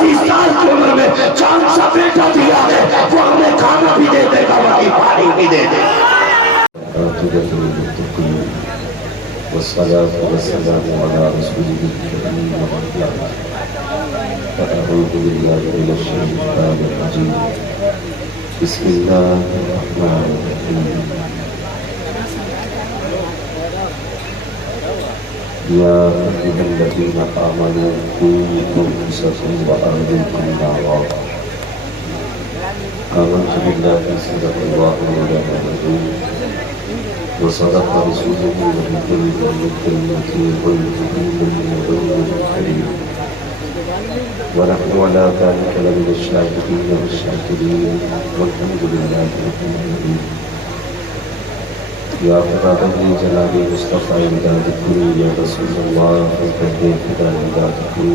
80 سال کی عمر میں جان سا بیٹا دیا ہے، وہ ہمیں کھانا بھی دے دے گا، وہی پانی بھی دے دے گا۔ والصلاة والسلام على رسوله الكريم أعوذ بالله من الشيطان الرجيم بسم الله الرحمن الرحيم يا أيها الذين آمنوا قوا أنفسكم وأهليكم نارا آمنت بالله صدق الله مولانا العظيم وصدق رسوله ونبيه بالكلمة والحكيم والنبي الكريم ونحن على ذلك لمن الشاهدين والشاكرين والحمد لله رب العالمين يا خدا بني جلال مصطفى امداد الكل يا رسول الله فاتحه خدا امداد الكل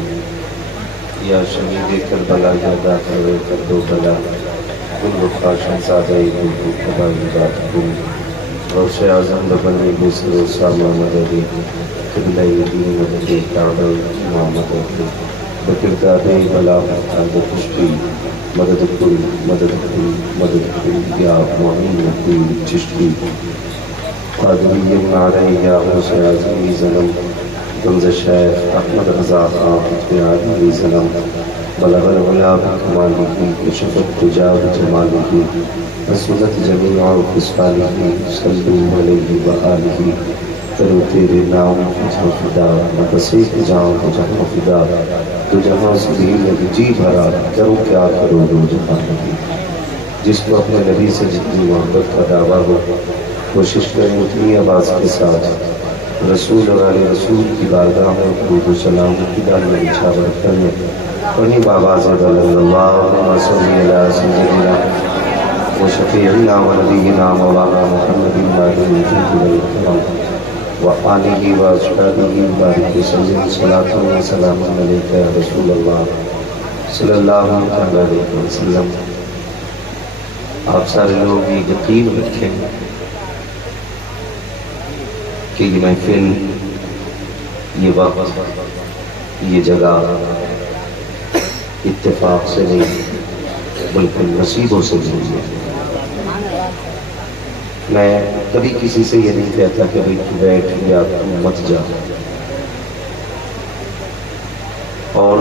يا شهيد كربلاء يا داخل كربلاء كل خاشع سادة ملك خدا امداد الكل غوث اعظم ببنی بسر اسامہ مددی قبلہ دین مددی کعبہ امامت بکرداد بلا مختاد کشتی مدد کل مدد کل مدد کل یا معین کل چشتی قادری نعرہ یا غوث اعظم زنم دمز شیخ احمد رضا خان فتح علی زنم بلغ العلا بکمالی کشفت تجاب جمالی رسولت جمیع خصاله صلی علیہ وآلہ کرو تیرے نام جہاں فدا مقصد جہاں جہاں فدا تو جہاں سے لگی جی بھرا کرو کیا کرو دو جہاں لگی جس کو اپنے نبی سے جتنی محبت کا دعویٰ ہو کوشش کریں اتنی آواز کے ساتھ رسول اور آل رسول کی بارگاہ میں درود و سلام کی ڈال میں نچھاور کرنے پڑھی بآواز اللہم صلی علی سیدنا وشفیعنا ونبینا مولانا محمد الجود والکرم وآلہ واصحابہ بارک وسلم صلاۃ و سلام علیک یا رسول اللہ صلی اللہ علیہ وسلم۔ آپ سارے لوگ یہ یقین رکھیں کہ یہ محفل، یہ وقت، یہ جگہ اتفاق سے نہیں بلکہ نصیبوں سے ملی ہے۔ میں کبھی کسی سے یہ نہیں کہتا کہ بھئی تو بیٹھ یا تو مت جا، اور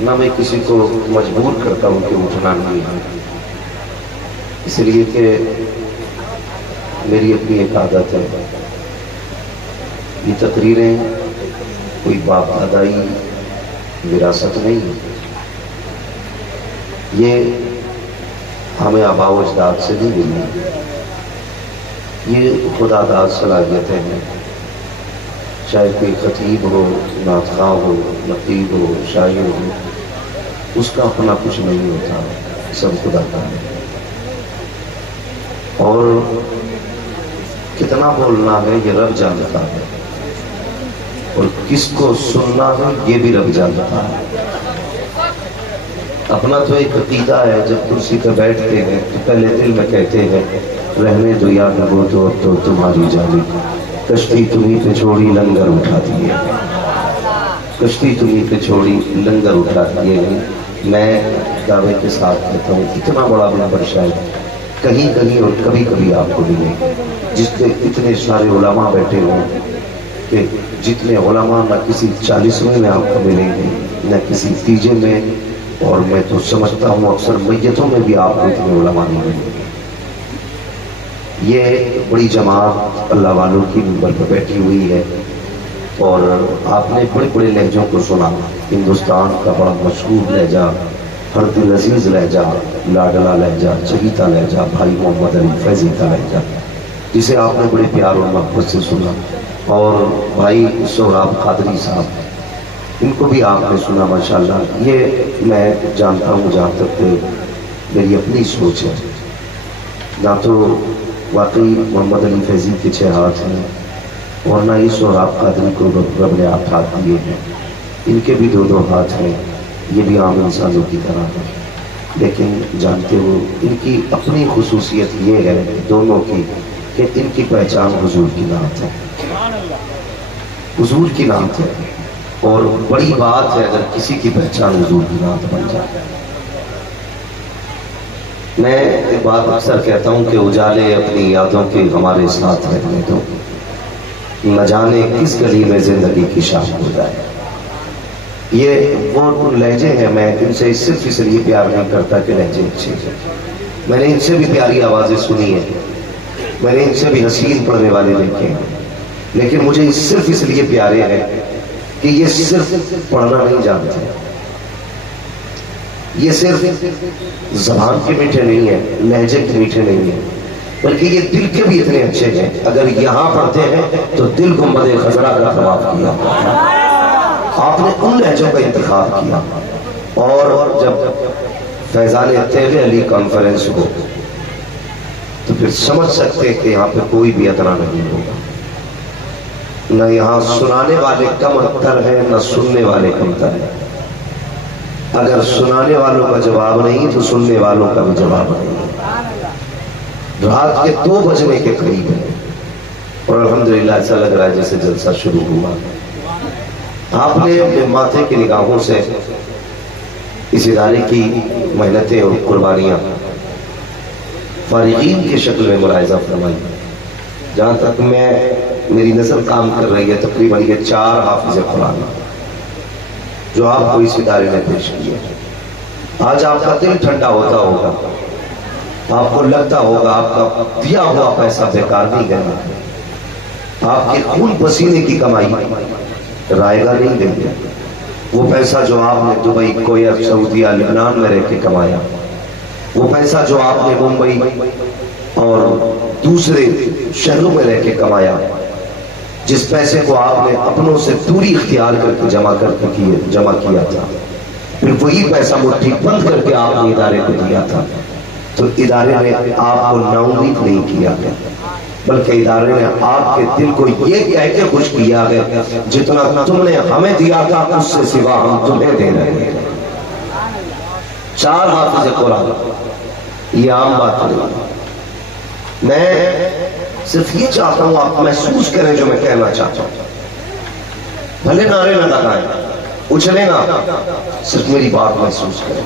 نہ میں کسی کو مجبور کرتا ہوں کہ اٹھنا نہیں ہے، اس لیے کہ میری اپنی ایک عادت ہے، یہ تقریریں کوئی باپ دادائی وراثت نہیں ہے، یہ ہمیں آباء و اجداد سے نہیں ملی، یہ خدا داد صلاحیتیں ہیں۔ چاہے کوئی خطیب ہو، نعت خواں ہو، نقیب ہو، شاعر ہو، اس کا اپنا کچھ نہیں ہوتا، سب خدا کا ہے۔ اور کتنا بولنا ہے یہ رب جانتا ہے، اور کس کو سننا ہے یہ بھی رب جانتا ہے۔ اپنا تو ایک عقیدہ ہے، جب کرسی پہ بیٹھتے ہیں تو پہلے دل میں کہتے ہیں رہنے دو یا نگو تو اب تو تمہاری جانی، کشتی تمہیں پہ چھوڑی لنگر اٹھا دیے، کشتی تمہیں پہ چھوڑی لنگر اٹھا دیے۔ میں دعوے کے ساتھ کہتا ہوں اتنا بڑا نمبر شاید کہیں کہیں اور کبھی کبھی آپ کو ملے، جس کے اتنے سارے علماء بیٹھے ہوں کہ جتنے علماء نہ کسی 40ویں میں آپ کو ملیں گے نہ کسی تیجے میں، اور میں تو سمجھتا ہوں اکثر میتوں میں بھی آپ کو اتنے علماء نہیں ملیں گے۔ یہ بڑی جماعت اللہ والوں کی منبر پر بیٹھی ہوئی ہے، اور آپ نے بڑے بڑے لہجوں کو سنا، ہندوستان کا بڑا مشہور لہجہ، ہر دل عزیز لہجہ، لاڈلا لہجہ، چگیتا لہجہ، بھائی محمد علی فیضی کا لہجہ، جسے آپ نے بڑے پیار اور محبت سے سنا، اور بھائی سہراب قادری صاحب، ان کو بھی آپ نے سنا ماشاءاللہ۔ یہ میں جانتا ہوں جہاں تک میری اپنی سوچ ہے، نہ تو واقعی محمد علی فیضی کے 6 ہاتھ ہیں، اور نہ ہی سہراب قادری کو رب نے 8 ہاتھ دیے ہیں، ان کے بھی 2 ہاتھ ہیں، یہ بھی عام انسانوں کی طرح ہے، لیکن جانتے ہو ان کی اپنی خصوصیت یہ ہے دونوں کی کہ ان کی پہچان حضور کی نعت ہے، حضور کی نعت ہے۔ اور بڑی بات ہے اگر کسی کی پہچان حضور کی نعت بن جائے۔ میں ایک بات اکثر کہتا ہوں کہ اجالے اپنی یادوں کے ہمارے ساتھ رہنے دو، نہ جانے کس گلی میں زندگی کی شام ہو جائے۔ یہ وہ لہجے ہیں، میں ان سے صرف اس لیے پیار نہیں کرتا کہ لہجے اچھے ہیں، میں نے ان سے بھی پیاری آوازیں سنی ہیں، میں نے ان سے بھی حسین پڑھنے والے دیکھے ہیں، لیکن مجھے صرف اس لیے پیارے ہیں کہ یہ صرف پڑھنا نہیں جانتے، یہ صرف زبان کے میٹھے نہیں ہیں، لہجے کے میٹھے نہیں ہیں، بلکہ یہ دل کے بھی اتنے اچھے ہیں۔ اگر یہاں پڑھتے ہیں تو دل گنبد خضرا کا طواف کیا، آپ نے ان لہجوں کا انتخاب کیا، اور جب فیضان تیغ علی کانفرنس ہو تو پھر سمجھ سکتے کہ یہاں پہ کوئی بھی ادنا نہیں ہوگا، نہ یہاں سنانے والے کم اتر ہیں نہ سننے والے کم تر ہیں۔ اگر سنانے والوں کا جواب نہیں تو سننے والوں کا بھی جواب نہیں۔ رات کے 2 بجنے کے قریب ہے اور الحمدللہ ایسا لگ رہا ہے جیسے جلسہ شروع ہوا۔ آپ نے اپنے ماتھے کی نگاہوں سے اس ادارے کی محنتیں اور قربانیاں فارغین کی شکل میں ملاحظہ فرمائی۔ جہاں تک میری نظر کام کر رہی ہے، تقریباً یہ 4 حافظ قرآن جو آپ کو اس ادارے نے پیش کیے۔ آج آپ کا دل ٹھنڈا ہوتا ہوگا، آپ کو لگتا ہوگا آپ کا دیا ہوا پیسہ بیکار نہیں گیا، آپ کے خون پسینے کی کمائی رائے گا نہیں گئی۔ وہ پیسہ جو آپ نے دبئی، کویت، سعودیہ، لبنان میں رہ کے کمایا، وہ پیسہ جو آپ نے ممبئی اور دوسرے شہروں میں رہ کے کمایا، جس پیسے کو آپ نے اپنوں سے دوری اختیار کر کے جمع کیا تھا، پھر وہی پیسہ مٹھی بند کر کے آپ نے ادارے کو دیا تھا، تو ادارے نے آپ کو ناامید نہیں کیا گیا، بلکہ ادارے نے آپ کے دل کو یہ کہہ کے خوش کیا گیا جتنا تم نے ہمیں دیا تھا اس سے سوا ہم تمہیں دے رہے ہیں۔ 4 حافظ قرآن، یہ عام بات نہیں۔ میں صرف یہ چاہتا ہوں آپ محسوس کریں جو میں کہنا چاہتا ہوں، بھلے نعرے نہ لگائیں، اچھلے نہ، صرف میری بات محسوس کریں۔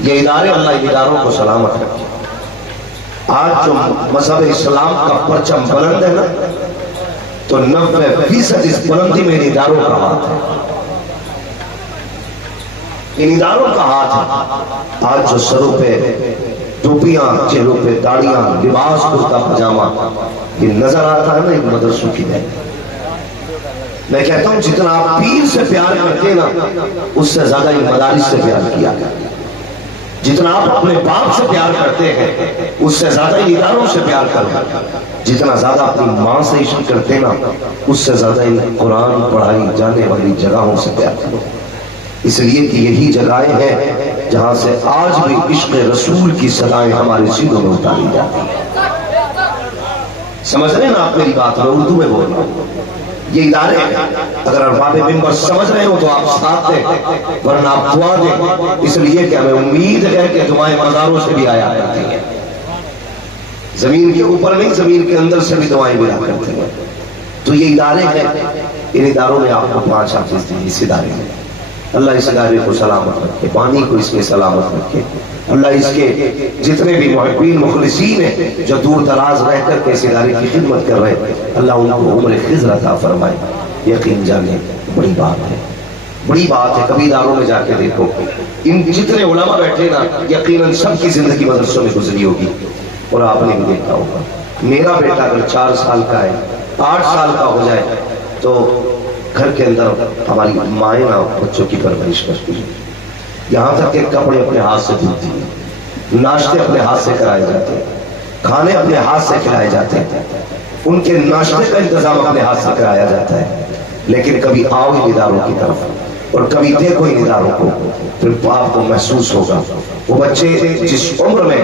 یہ ادارے اللہ اداروں کو سلامت رکھیں۔ آج جو مذہب اسلام کا پرچم بلند ہے نا، تو 90% اس بلندی میں ان اداروں کا ہاتھ ہے، ان اداروں کا ہاتھ ہے۔ آج جو سروں پہ ٹوپیاں، چہروں پہ داڑیاں، لباس، کرتا پجامہ یہ نظر آتا ہے نا، ایک مدرسوں کی ہے۔ میں کہتا ہوں جتنا آپ پیر سے پیار کرتے نا، اس سے زیادہ یہ مدارس سے پیار کیا گیا۔ جتنا آپ اپنے باپ سے پیار کرتے ہیں، اس سے زیادہ ان اداروں سے پیار کرتے ہیں۔ جتنا زیادہ اپنی ماں سے عشق کرتے نا، اس سے زیادہ ان قرآن پڑھائی جانے والی جگہوں سے پیار کرتے ہیں۔ اس لیے کہ یہی جگہیں ہیں جہاں سے آج بھی عشق رسول کی صدائیں ہمارے سینوں میں اتاری جاتی ہیں۔ سمجھ رہے ہیں نا آپ میری بات؟ میں اردو میں بول رہا ہوں۔ یہ ادارے اگر ارباب منبر سمجھ رہے ہو تو آپ ساتھ دیں، ورنہ آپ دعا دیں، اس لیے کہ ہمیں امید ہے کہ دعائیں مزاروں سے بھی آیا کرتی ہیں، زمین کے اوپر نہیں، زمین کے اندر سے بھی دعائیں ملا کرتی ہیں۔ تو یہ ادارے ہیں، ان اداروں نے آپ کو 5 حافظ دی۔ اس ادارے میں اللہ اس ادارے کو سلامت رکھے، پانی کو اس میں سلامت رکھے، اللہ اس کے جتنے بھی محبین مخلصین ہیں جو دور دراز رہ کر کے اس ادارے کی خدمت کر رہے ہیں، اللہ ان کو عمر خضر عطا فرمائے۔ یقین جانے بڑی بات ہے، بڑی بات ہے۔ کبھی اداروں میں جا کے دیکھو، ان جتنے علماء بیٹھے نا، یقیناً سب کی زندگی مدرسوں میں گزری ہوگی، اور آپ نے بھی دیکھا ہوگا۔ میرا بیٹا اگر 4 سال کا ہے، 8 سال کا ہو جائے تو گھر کے اندر ہماری مائیں نا بچوں کی پرورش کرتی ہیں، یہاں تک کہ کپڑے اپنے ہاتھ سے دھوتی ہیں، ناشتے اپنے ہاتھ سے کرائے جاتے ہیں، کھانے اپنے ہاتھ سے کھلائے جاتے ہیں، ان کے ناشتے کا انتظام اپنے ہاتھ سے کرایا جاتا ہے۔ لیکن کبھی آؤ ان اداروں کی طرف، اور کبھی دیکھو ان اداروں کو پھر آپ کو محسوس ہوگا وہ بچے جس عمر میں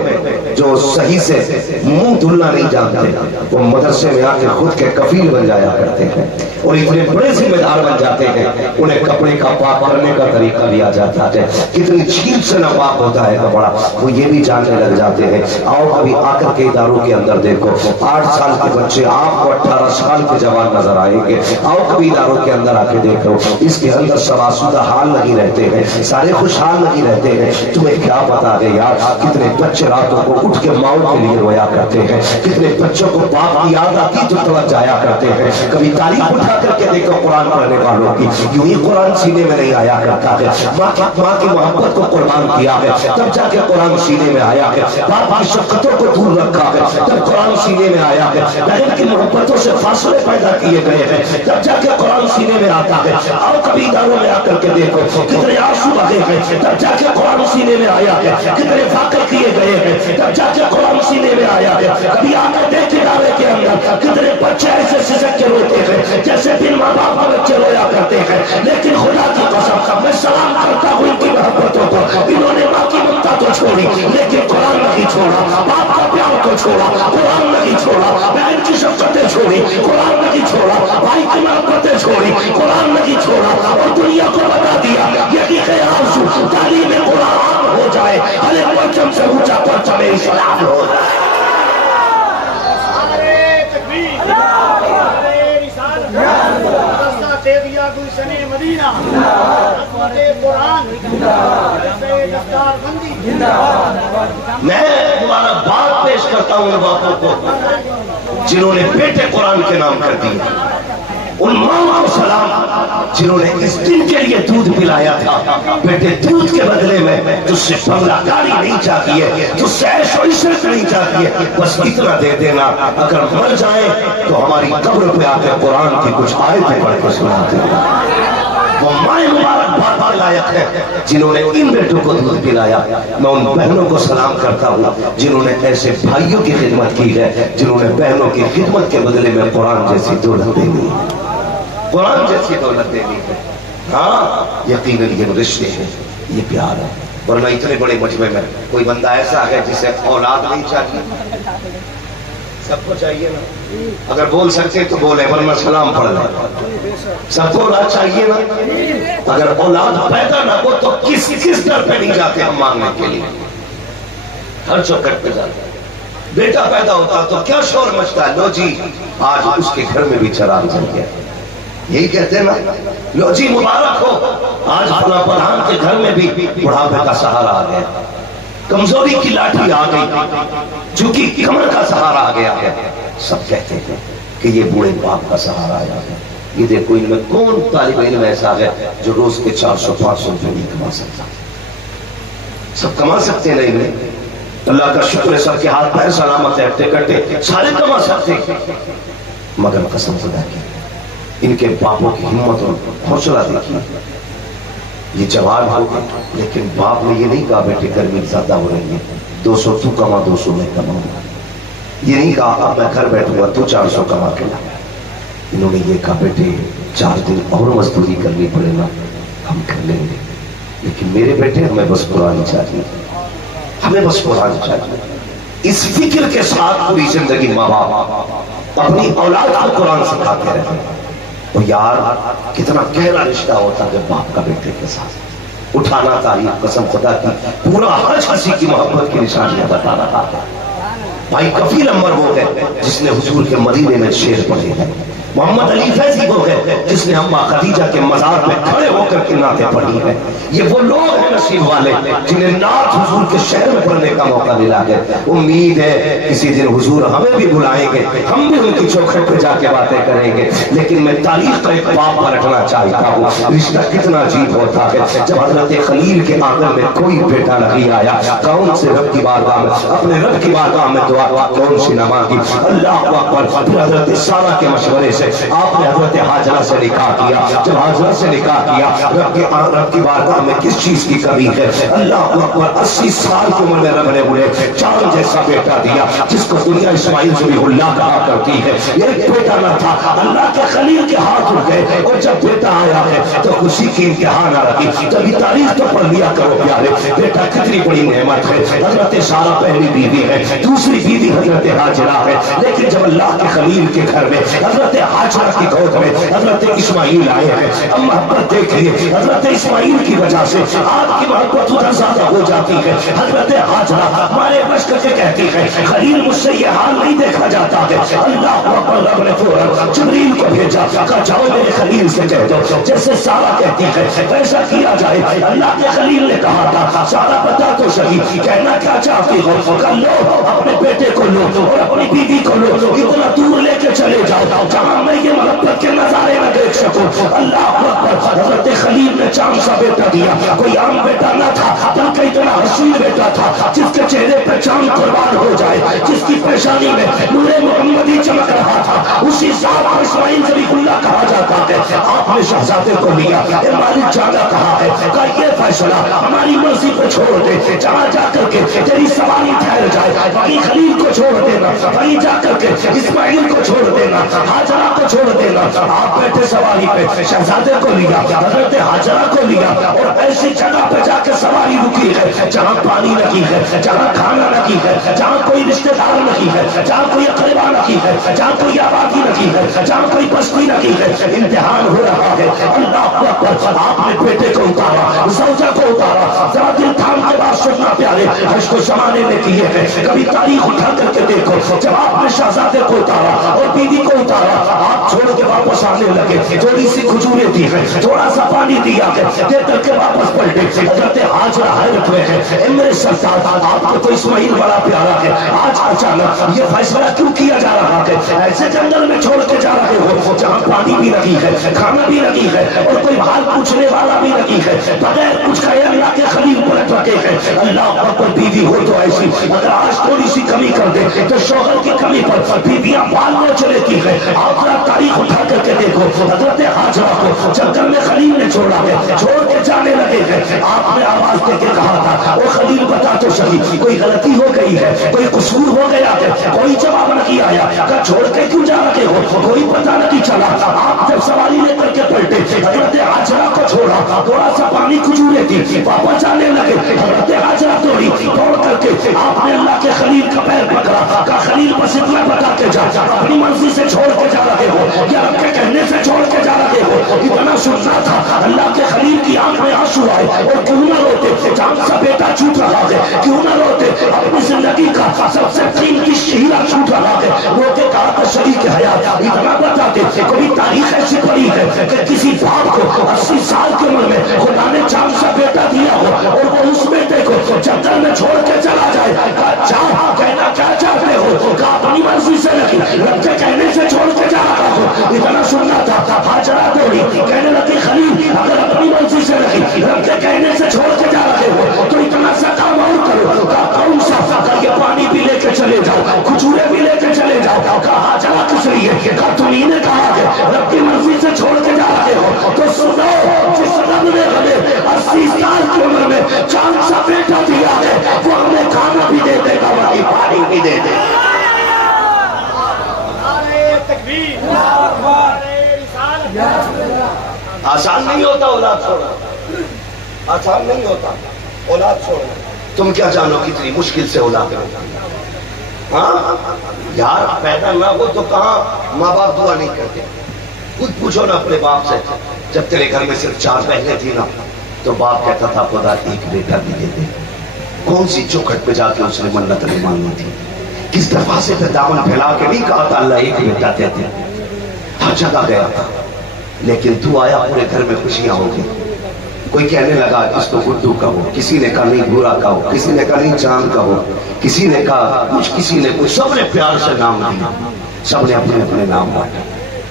جو صحیح سے منہ دھلنا نہیں جانتے وہ مدرسے میں آ کے خود کے کفیل بن جایا کرتے ہیں اور اتنے بڑے ذمہ دار بن جاتے ہیں انہیں کپڑے کا پاک کرنے کا طریقہ دیا جاتا ہے کتنی چیز سے ناپاک ہوتا ہے کپڑا وہ یہ بھی جاننے لگ جاتے ہیں آؤ کبھی آ کر کے اداروں کے اندر دیکھو 8 سال کے بچے آپ کو 18 سال کے جوان نظر آئیں گے آؤ کبھی اداروں کے اندر آ کے دیکھو اس کے اندر سواسودہ حال نہیں رہتے ہیں سارے خوشحال نہیں رہتے ہیں تمہیں کیا پتا ہے یار کتنے بچے راتوں کو اٹھ کے ماؤں کے لیے رویا کرتے ہیں کتنے بچوں کو باپ کی یاد آتی تو طرف جایا کرتے ہیں کبھی تاریخ اٹھا کر کے دیکھو قرآن پڑھنے والوں کی یوں ہی قرآن سینے میں نہیں آیا کرتا ہے ماں کی محبت کو قربان کیا ہے تب جا کے قرآن سینے میں آیا ہے باپ کی شفقتوں کو دور رکھا ہے تب قرآن سینے میں آیا ہے بہن کی محبتوں سے فاصلے پیدا کیے گئے ہیں تب جا کے قرآن سینے میں آتا ہے آؤ کبھی اداروں میں آ کر کے دیکھو کتنے آنسو بہے ہیں تب جا کے قرآن سینے میں آیا ہے کتنے فاقے کیے گئے ہیں تب جا کے قرآن سینے میں آیا ہے کبھی آ کر دیکھ ادارے کے اندر کتنے بچے ایسے سسک کے روتے ہیں جیسے بن ماں باپ کے بچے رویا کرتے ہیں لیکن خدا کی قسم میں سلام کرتا ہوں ان کی محبتوں کو انہوں نے ماں کی ممتا تو چھوڑی لیکن قرآن نہیں چھوڑا باپ کا پیار کو چھوڑا قرآن نہیں چھوڑا بہن کی شفقتیں چھوڑی قرآن نہیں چھوڑا بھائی کی محبتیں چھوڑی قرآن نہیں چھوڑا اور دنیا کو بتا دیا یہی خیال تعلیم قرآن ہو جائے ہر ایک پرچم سے اونچا پرچم اسلام ہو جائے میں تمہارا بات پیش کرتا ہوں ان باپوں کو جنہوں نے بیٹے قرآن کے نام کر دیے ان ماں کو سلام جنہوں نے اس دن کے لیے دودھ پلایا تھا بیٹے دودھ کے بدلے میں تجھ سے بنگلہ کاری نہیں چاہتی ہے تجھ سے عیش و عشرت نہیں چاہتی ہے بس اتنا دے دینا اگر مر جائیں تو ہماری قبر پہ آ کے قرآن کی کچھ آیتیں پڑھ کے سنا دینا وہ مائیں مبارک بات لائق ہے جنہوں نے ان بیٹوں کو دودھ پلایا میں ان بہنوں کو سلام کرتا ہوں جنہوں نے ایسے بھائیوں کی خدمت کی ہے جنہوں نے بہنوں کی خدمت کے بدلے میں قرآن جیسی دولت دینی ہے قرآن جیسی دولت دینی ہے ہاں یقیناً یہ رشتے ہیں یہ پیار ہے ورنہ اتنے بڑے مجمع میں کوئی بندہ ایسا ہے جسے اولاد نہیں چاہیے سب کو چاہیے نا اگر بول سکتے تو بولے ورنہ سلام پڑھ لیں سب کو اولاد چاہیے نا اگر اولاد پیدا نہ ہو تو کس در پہ نہیں جاتے ہم مانگنے کے لیے ہر چوکٹ پہ جاتے بیٹا پیدا ہوتا تو کیا شور مچتا ہے لو جی آج اس کے گھر میں بھی چراغ جل گیا یہی کہتے ہیں نا لو جی مبارک ہو آج فلاں پرہان کے گھر میں بھی بڑھاپے کا سہارا آ گیا کمزوری کی لاٹھی آ گئی جھکی کمر کا سہارا آ گیا ہے سب کہتے ہیں کہ یہ بوڑھے باپ کا سہارا آیا ہے یہ دیکھو ان میں کون طالب علم ایسا ہے جو روز کے 400-500 روپے نہیں کما سکتا سب کما سکتے نہیں اللہ کا شکر ہے سب کے ہاتھ پیر سلامت ہے ہٹے کٹے سارے کما سکتے مگر قسم خدا کی ان کے باپوں کی ہمت اور حوصلہ دیکھیے یہ جوان ہو گئے لیکن باپ نے یہ نہیں کہا بیٹے گرمی زیادہ ہو رہی ہے 200 تو کما 200 میں کماؤں گا یہ نہیں کہا اب میں گھر بیٹھوں گا تو 400 کما کے لا انہوں نے یہ کہا بیٹے 4 دن اور مزدوری کرنی پڑے گا ہم کر لیں گے لیکن میرے بیٹے ہمیں بس قرآن چاہیے ہمیں بس قرآن چاہیے اس فکر کے ساتھ پوری زندگی ماں باپ اپنی اولاد کو قرآن سکھاتے رہے تو یار کتنا گہرا رشتہ ہوتا ہے باپ کا بیٹے کے ساتھ اٹھانا تاریخ قسم خدا کی پورا ہر کسی کی محبت کی نشانیاں بتا رہا تھا بھائی کفیل عمر وہ ہے جس نے حضور کے مدینے میں شعر پڑھے ہیں محمد علی فیضی وہ ہے جس نے اماں خدیجہ کے مزار پہ کھڑے ہو کر کے نعتیں پڑھی ہیں یہ وہ لوگ ہیں نصیب والے جنہیں نعت حضور کے شہر میں پڑھنے کا موقع ملا ہے امید ہے کسی دن حضور ہمیں بھی بلائیں گے ہم بھی ان کی چوکھٹ پہ جا کے باتیں کریں گے لیکن میں تاریخ کا ایک باب پلٹنا چاہتا ہوں رشتہ کتنا عجیب ہوتا ہے جب حضرت خلیل کے آنگن میں کوئی بیٹا نہیں آیا کون سے رب کی بارگاہ میں اپنے رب کی بارگاہ میں دعا کون سی نہ مانگی اللہ اکبر پھر حضرت سارہ کے مشورے سے آپ نے حضرت حاجرہ سے نکاح کیا. جب حاجرہ سے نکاح کیا رب کی بارگاہ میں کس چیز کی کمی ہے؟ اللہ اکبر 80 سال کی عمر میں رب نے انہیں چاند جیسا بیٹا دیا جس کو دنیا اسماعیل ذبیح اللہ کہا کرتی ہے. ایک بیٹا نہ تھا, اللہ کے خلیل کے ہاتھ اٹھ گئے اور جب بیٹا آیا ہے تو خوشی کی انتہا نہ رہی. کبھی تاریخ تو پڑھ لیا کرو پیارے, بیٹا کتنی بڑی نعمت ہے. حضرت سارہ پہلی بیوی ہے, دوسری بیوی حضرت حاجرہ ہے, لیکن جب اللہ کے خلیل کے گھر میں حضرت حاجرہ کی گود میں حضرت اسماعیل آئے ہیں, اب محبت دیکھیے حضرت اسماعیل کی وجہ سے آپ کی محبت ادھر زیادہ ہو جاتی ہے. حضرت حاجرہ ہمارے بش کر کے کہتی ہے خلیل مجھ سے یہ حال نہیں دیکھا جاتا ہے. اللہ اکبر, رب نے فوراً جبریل کو بھیجا, کہا جاؤ میرے خلیل سے کہہ دو جیسے سارہ کہتی ہے ویسا کیا جائے. اللہ کے خلیل نے کہا تھا سارہ بتا تو صحیح کہنا کیا چاہتی ہو, کر لو اپنے بیٹے کو لو اور اپنی بیوی کو لو, اتنا دور لے کے چلے جاؤ جہاں میں یہ محبت کے نظارے نہ دیکھ سکوں. اللہ اکبر, حضرت خلیل نے چاند سا بیٹا دیا. کوئی عام بیٹا نہ تھا بلکہ اتنا حسین بیٹا تھا جس کے چہرے پہ چاند قربان ہو جائے, جس کی پیشانی میں نور محمدی چمک رہا تھا. اسی ذات کو اسماعیل ذبیح اللہ کہا جاتا ہے. آپ نے شہزادے کو لیا, مالک جانا کہا ہے, کہا یہ فیصلہ ہماری مرضی پہ چھوڑ دے, جہاں جا کر کے تیری سواری ٹھہر جائے. وہیں خلیل کو چھوڑ دینا, وہیں جا کر کے اسماعیل کو چھوڑ دینا, حاجرہ کو چھوڑ دینا. آپ بیٹھے سواری پہ, شہزادے کو لیا, حضرت حاجرہ کو لیا اور ایسی جگہ پہ جا کے سواری رکی ہے جہاں پانی نہیں ہے, جہاں کھانا نہیں ہے, جہاں کوئی رشتہ دار نہیں ہے, جہاں کوئی اقربا نہیں ہے, جہاں کوئی آبادی نہیں ہے, جہاں کوئی بستی نہیں ہے. امتحان ہو رہا ہے. اللہ اکبر, آپ نے بیٹے کو اتارا, زوجہ کو اتارا. ذرا دل تھام کے بعد سننا پیارے, حج کو زمانے میں کیے ہیں, کبھی تاریخ اٹھا کر کے دیکھو. جب آپ نے شہزادے کو اتارا اور بیوی کو اتارا, آپ چھوڑ کے واپس آنے لگے, تھوڑی سی کھجوریں دی ہے, تھوڑا سا پانی دیا ہے, دے کر کے واپس پلٹے. حضرت حاجرہ حیرت میں ہے, اے میرے سرکار آپ کو تو اسماعیل بڑا پیارا ہے, آج اچانک یہ فیصلہ کیوں کیا جا رہا ہے؟ ایسے جنگل میں چھوڑ کے جا رہے ہو جہاں پانی بھی نہیں ہے, کھانا بھی نہیں ہے اور کوئی حال پوچھنے والا بھی نہیں ہے, بغیر کچھ کہے اللہ کے خلیل پلٹ رکھے ہیں. اللہ اکبر, بیوی ہو تو ایسی, اگر آج تھوڑی سی کمی کر دے تو شوہر کی کمی پر بیویاں پالنے چلے کی ہے. آپ تاریخ اٹھا کر کے دیکھو, حضرت حاجرہ کو جنگل میں خلیل نے چھوڑا ہے, چھوڑ کے جانے لگے ہیں. آپ نے آواز دے کے کہا تھا وہ خلیل بتا تو صحیح کوئی غلطی ہو گئی ہے, کوئی قصور ہو گیا ہے, کوئی جواب نہیں آیا. کہ چھوڑ کے کیوں جا رہے ہو, کوئی پتہ نہیں چلا. آپ جب سواری لے کر کے پلٹے, حضرت حاجرہ کو چھوڑا, تھوڑا سا پانی کھجورے تھی, واپس جانے لگے. حضرت حاجرہ توڑ کر کے آپ نے اللہ کے خلیل کا پیر پکڑا, کہا خلیل بس اتنا بتا کے جا, اپنی مرضی سے چھوڑ کے جا رہے ہو یا رب کے کہنے سے چھوڑ کے جا رہے ہو؟ اتنا سننا تھا. اللہ کے خلیل کی آنکھ میں آنسو آئے, اور کیوں نہ روتے, جان سا بیٹا چھوٹ رہا ہے, کیوں نہ روتے, اپنی زندگی کا سب سے قیمتی ہیرا چھوٹ رہا ہے. روتے کہا کہ شریک حیات اتنا بتاتے, کوئی تاریخ ایسی پڑی ہے کہ کسی باپ کو 80 سال کی عمر میں خدا نے جان سا بیٹا دیا ہو اور وہ اس بیٹے کو جنگل میں چھوڑ کے چلا جائے؟ کہا جا, کہنا کیا چاہتے ہو؟ کہا اپنی مرضی سے نہیں, رب کے کہنے سے چھوڑ کے جا رہا ہو. اتنا سننا تھا. حاجرہ دوڑی, کہنے لگی خلیل اگر اپنی مرضی سے نہیں, رب کے کہنے سے چھوڑ کے جا رہے ہو تو اتنا سا کام اور کرو. کہا کون سا؟ کہا یہ پانی بھی لے کے چلے جاؤ, کھجورے بھی لے کے چلے جاؤ. کہا حاجرہ کس لیے؟ کہا تمہیں نے کہا ہے رب کی مرضی سے چھوڑ کے جا رہے ہو تو سنو, جس رب نے ہمیں 80 سال کی عمر میں چاند سا بیٹا دیا ہے وہ ہمیں کھانا بھی دے دے گا, وہی پانی بھی دے دے گا. آسان نہیں ہوتا اولاد چھوڑنا, آسان نہیں ہوتا اولاد چھوڑنا. تم کیا جانو کتنی مشکل سے اولاد ہوتا. ہاں یار, پیدا نہ ہو تو کہاں ماں باپ دعا نہیں کرتے. خود پوچھو نا اپنے باپ سے, جب تیرے گھر میں صرف 4 بہنیں تھی نا تو باپ کہتا تھا خدا ایک بیٹا بھی دے دے. کون سی چوکھٹ پہ جا کے اس نے منت نہیں مانگی تھی, کس دروازے پہ دامن پھیلا کے نہیں کہا تھا اللہ ایک بیٹا دے دے. ہر جگہ گیا تھا, لیکن تو آیا پورے گھر میں خوشیاں ہو گئی. کوئی کہنے لگا اس کو گڈو کہو, کسی نے کہا نہیں بھورا کہو, کسی نے کہا نہیں چاند کہو, کسی نے کہا کچھ, کسی نے کچھ. سب نے پیار سے نام دیا, سب نے اپنے اپنے نام بانٹے.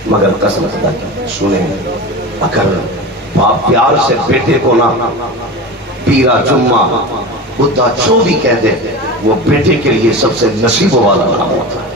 مگر قسم خدا کی سنیں, اگر باپ پیار سے بیٹے کو نہ پیرا جمعہ بدھا جو بھی کہہ دے, وہ بیٹے کے لیے سب سے نصیب والا نام ہوتا ہے.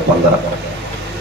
15।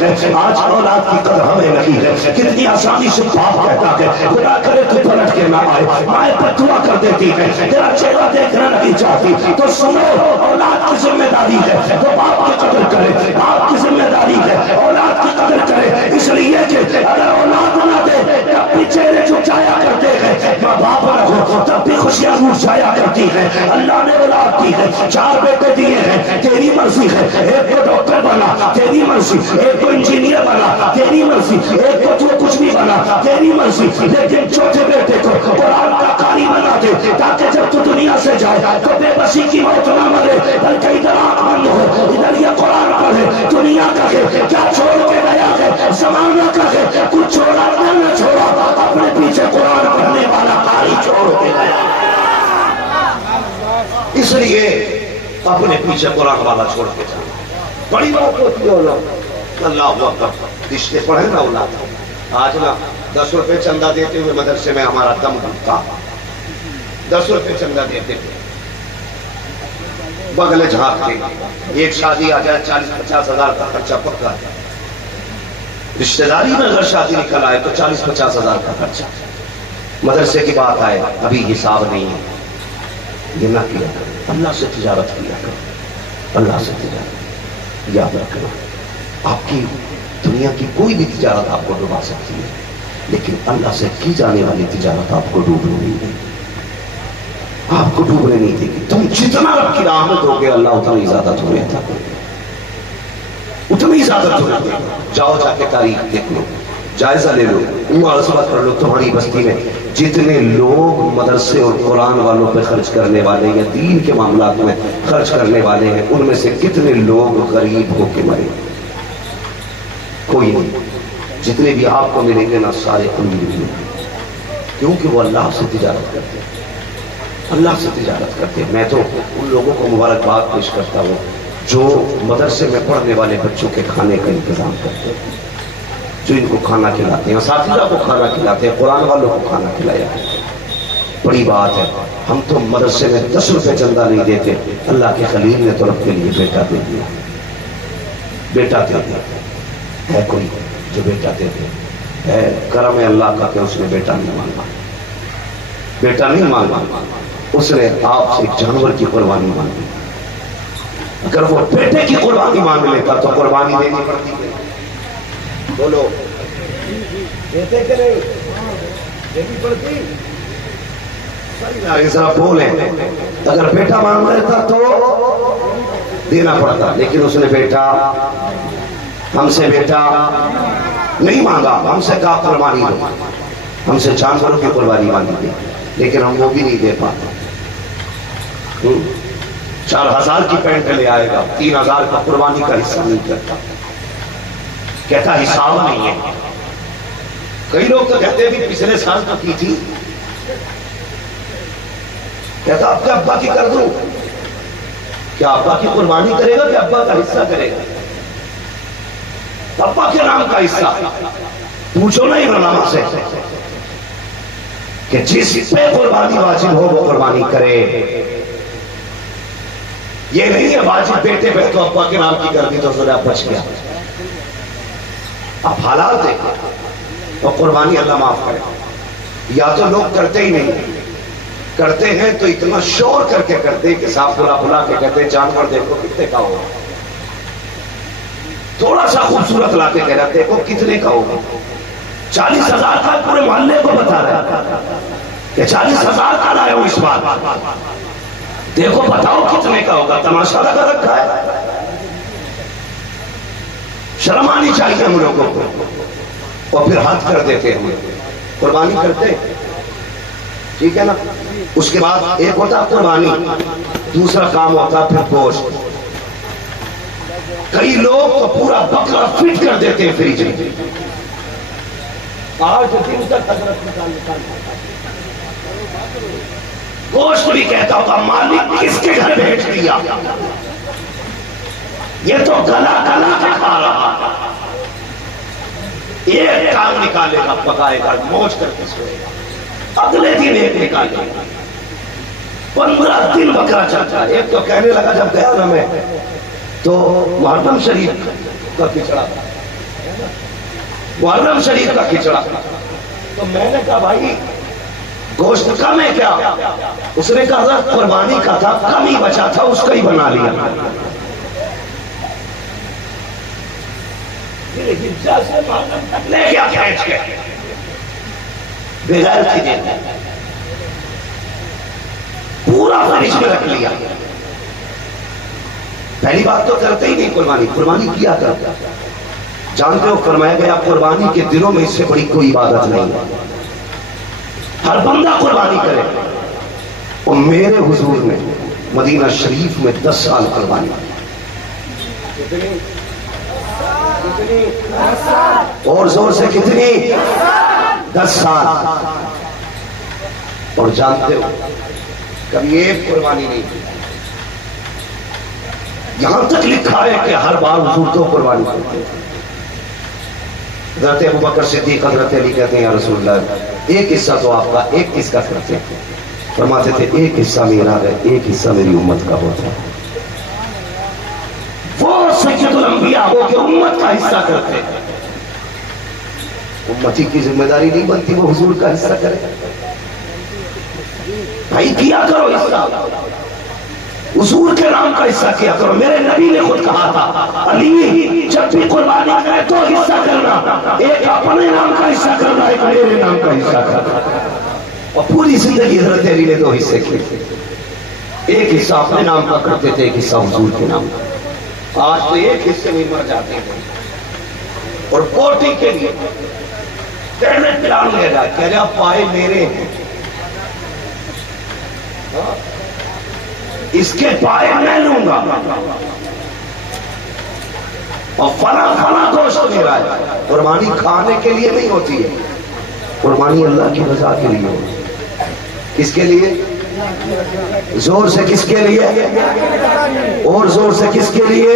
ہے. آج اولاد کی قدر ہمیں نہیں ہے. کتنی آسانی سے باپ کہتا ہے خدا کرے تو پلٹ کے نہ آئے. مائیں بددعا کر دیتی ہے تیرا چہرہ دیکھنا نہیں چاہتی. تو سنو اولاد کی ذمہ داری ہے تو باپ کی قدر کرے. باپ کی ذمہ داری ہے اولاد کی قدر کرے. اس لیے کہ اگر اولاد نہ دے تب بھی چہرے جھکایا کرتے ہیں. ماں باپ نہ ہو تب بھی خوشیاں مرجھایا کرتی ہیں. اللہ نے اولاد دی ہے. 4 بیٹے دیے ہیں تیری مرضی ہے. ایک کو ڈاکٹر بنا تیری مرضی, ایک کو انجینئر بنا تیری مرضی, ایک کو تو کچھ بھی بنا تیری مرضی. لیکن چھوٹے بیٹے کو قرآن کا قاری بنا دے تاکہ جب تو دنیا سے جائے تو بے بسی کی موت نہ مرے بلکہ ادھر آنکھ بند ہو, ادھر یہ قرآن پڑھے. دنیا کا ہے کیا چھوڑ کے گیا ہے, زمانہ کا ہے کچھ چھوڑا نہ چھوڑا, اپنے پیچھے قرآن پڑھنے والا قاری چھوڑ کے گیا. اس لیے اپنے پیچھے قرآن والا چھوڑ کے جانا بڑی بات ہوتی ہے. اللہ اکبر, رشتے پڑھے نا اولاد. آج نا 10 روپے چندہ دیتے ہوئے مدرسے میں ہمارا دم گھٹتا. 10 روپے چندہ دیتے ہوئے بغل جھانک کے ایک شادی آ جائے 40-50 ہزار کا خرچہ پکا ہے. رشتہ داری میں اگر شادی نکل آئے تو 40-50 ہزار کا خرچہ. مدرسے کی بات آئے ابھی حساب نہیں ہے. یہ نہ کیا کرو, اللہ سے تجارت کیا کرو. اللہ سے تجارت یاد رکھنا. آپ کی دنیا کی کوئی بھی تجارت آپ کو ڈبا سکتی ہے لیکن اللہ سے کی جانے والی تجارت آپ کو ڈوبنے نہیں دے گی. آپ کو ڈوبنے نہیں دے گی. تم جتنا رب کی راہ میں دو گے اللہ اتنا زیادہ تمہیں عطا کرے گا, اتنی زیادہ تمہیں دے گا. جاؤ جا کے تاریخ دیکھ لو, جائزہ لے لو, محاسبہ کر لو. تمہاری بستی میں جتنے لوگ مدرسے اور قرآن والوں پہ خرچ کرنے والے یا دین کے معاملات میں خرچ کرنے والے ہیں ان میں سے کتنے لوگ غریب ہو کے مرے. کوئی نہیں. جتنے بھی آپ کو ملیں گے نا سارے امیر ہیں کیونکہ وہ اللہ سے تجارت کرتے ہیں. اللہ سے تجارت کرتے ہیں. میں تو ان لوگوں کو مبارکباد پیش کرتا ہوں جو مدرسے میں پڑھنے والے بچوں کے کھانے کا انتظام کرتے ہیں, جو ان کو کھانا کھلاتے ہیں, اساتذہ کو کھانا کھلاتے ہیں, قرآن والوں کو کھانا کھلایا کرتے ہیں. بڑی بات ہے. ہم تو مدرسے میں 10 روپے چندہ نہیں دیتے. اللہ کے خلیل نے تو رب کے لیے بیٹا دے دیا. بیٹا دے دیا. ہے کوئی جو بیٹا دے دے؟ ہے کرم اللہ کا کہ اس نے بیٹا نہیں مانگا. بیٹا نہیں مانگا, اس نے آپ سے ایک جانور کی قربانی مانگی. اگر وہ بیٹے کی قربانی مانگ لیتا تو قربانی دینی پڑتی ہے. بولو دیتے کہ نہیں دینی پڑتی؟ ذرا بولیں. اگر بیٹا مانگ لیتا تو دینا پڑتا, لیکن اس نے بیٹا ہم سے بیٹا نہیں مانگا. ہم سے کہا قربانی دو, ہم سے جانوروں کی قربانی مانگی تھی لیکن ہم وہ بھی نہیں دے پاتے. 4000 کی پینٹ لے آئے گا, 3000 کا قربانی کا حصہ نہیں کرتا. کہتا حساب نہیں ہے. کئی لوگ تو کہتے بھی پچھلے سال تو کی تھی. کہتا اب کیا ابا کی کر دوں؟ کیا ابا کی قربانی کرے گا کہ ابا کا حصہ کرے گا؟ ابا کے نام کا حصہ پوچھو نا علماء سے کہ جس پہ قربانی واجب ہو وہ قربانی کرے. یہ نہیں ہے واجب بیٹے پہ تو ابا کے نام کی کر دی تو ذرا بچ گیا. اب حالات دیکھیں تو قربانی اللہ معاف کرے. یا تو لوگ کرتے ہی نہیں, کرتے ہیں تو اتنا شور کر کے کرتے کہ صاحب بلا کے کہتے جانور دیکھو کتنے کا ہوگا. تھوڑا سا خوبصورت لا کے کہہ رہا دیکھو کتنے کا ہوگا. 40,000 کا پورے محلے کو بتا رہا کہ 40,000 کا لائے ہو اس بار, دیکھو بتاؤ کتنے کا ہوگا. تماشا لگا رکھا ہے. شرم آنی چاہیے ہم لوگوں کو. اور پھر ہاتھ کر دیتے ہیں, قربانی کرتے ٹھیک ہے نا. اس کے بعد ایک ہوتا قربانی, دوسرا کام ہوتا پھر گوشت. کئی لوگ تو پورا بکرا فٹ کر دیتے ہیں فریج میں. 8 دن تک حضرت نکال گوشت بھی کہتا ہوگا مالک کس کے گھر بھیج دیا, یہ تو گلا گلا کے کھا رہا. ایک کام نکالے گا, پکائے گا, موج کر کے سوئے گا. اگلے دن ایک نکالے گا. 15 دن بکرا چلتا ہے. ایک تو کہنے لگا جب گیا نا میں تو محرم شریف کا کھچڑا، محرم شریف کا کھچڑا. تو میں نے کہا بھائی گوشت کم ہے کیا؟ اس نے کہا حضرت قربانی کا تھا، کم ہی بچا تھا، اس کا ہی بنا لیا. لے گیا کھینچ کے بغیر کھجے پورا فریش میں رکھ لیا. پہلی بات تو کرتے ہی نہیں قربانی. قربانی کیا کرتا جانتے ہو؟ فرمایا گیا قربانی کے دنوں میں اس سے بڑی کوئی عبادت نہیں ہے. ہر بندہ قربانی کرے. اور میرے حضور نے مدینہ شریف میں 10 سال قربانی. اور زور سے کتنی؟ 10 سال. اور جانتے ہو کبھی ایک قربانی نہیں کی. یہاں تک لکھا ہے کہ ہر بار حضور تو قربانی کرتے ہیں. حضرت ابوبکر صدیق حضرت علی کہتے ہیں یا رسول اللہ ایک حصہ تو آپ کا، ایک کس کا کرتے ہیں؟ فرماتے تھے ایک حصہ میرا ہے، ایک حصہ میری امت کا ہوتا ہے. وہ سید الانبیاء ہو کہ امت کا حصہ کرتے ہیں. امتی کی ذمہ داری نہیں بنتی وہ حضور کا حصہ کرے. بھائی کیا کرو حصہ، حضور کے نام کا حصہ کیا کرو. میرے نبی نے خود کہا تھا علی جب بھی قربانی کرے تو حصہ کرنا، ایک اپنے نام کا حصہ کرنا، ایک میرے نام کا حصہ کرنا. اور پوری زندگی حضرت علی نے 2 حصے کیے تھے. ایک حصہ اپنے نام کا کرتے تھے، ایک حصہ حضور کے نام کا. آج تو ایک حصے میں مر جاتے ہیں. اور پوٹی کے لیے ٹیبلٹ پلان لے جائے کہہ رہا پائے میرے ہیں، اس کے پائے میں لوں گا، اور فلاں گوشت میرا ہے. قربانی کھانے کے لیے نہیں ہوتی ہے، قربانی اللہ کی رضا کے لیے ہوتی ہے. کس کے لیے؟ زور سے کس کے لیے؟ اور زور سے کس کے لیے؟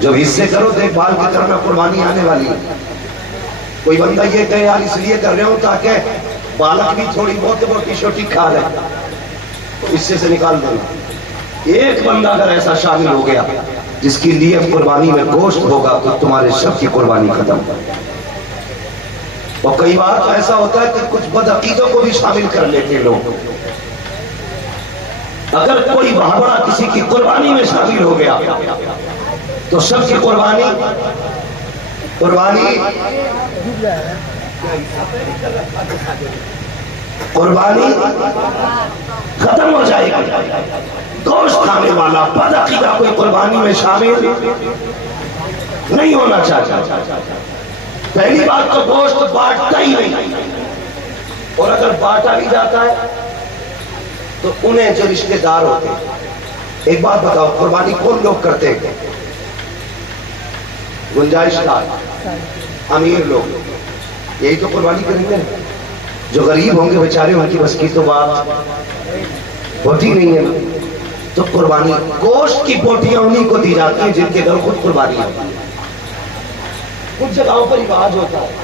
جب حصے کرو دیکھ بھال کے کرنا، قربانی آنے والی ہے. کوئی بندہ یہ کہے یار اس لیے کر رہے ہوں تاکہ بالک بھی تھوڑی بہت موٹی چھوٹی کھا لے، حصے سے نکال دینا. ایک بندہ اگر ایسا شامل ہو گیا جس کی نیت قربانی میں گوشت ہوگا تو تمہارے سب کی قربانی ختم. اور کئی بار تو ایسا ہوتا ہے کہ کچھ بدعقیدوں کو بھی شامل کر لیتے لوگ. اگر کوئی بہبڑا کسی کی قربانی میں شامل ہو گیا تو سب کی قربانی ختم ہو جائے گی. گوشت کھانے والا بدعقیدہ کوئی قربانی میں شامل نہیں ہونا چاہتا. پہلی بات تو گوشت بانٹتا ہی نہیں، اور اگر بانٹا بھی جاتا ہے تو انہیں جو رشتہ دار ہوتے ہیں. ایک بات بتاؤ قربانی کون لوگ کرتے ہیں؟ گنجائش دار امیر لوگ یہی تو قربانی کریں گے. جو غریب ہوں گے بیچارے ان کی بس کی تو بات ہوتی نہیں ہے. تو قربانی گوشت کی بوٹیاں انہیں کو دی جاتی ہیں جن کے گھر خود قربانی ہوتی ہے. کچھ جگہوں پر رواج ہوتا ہے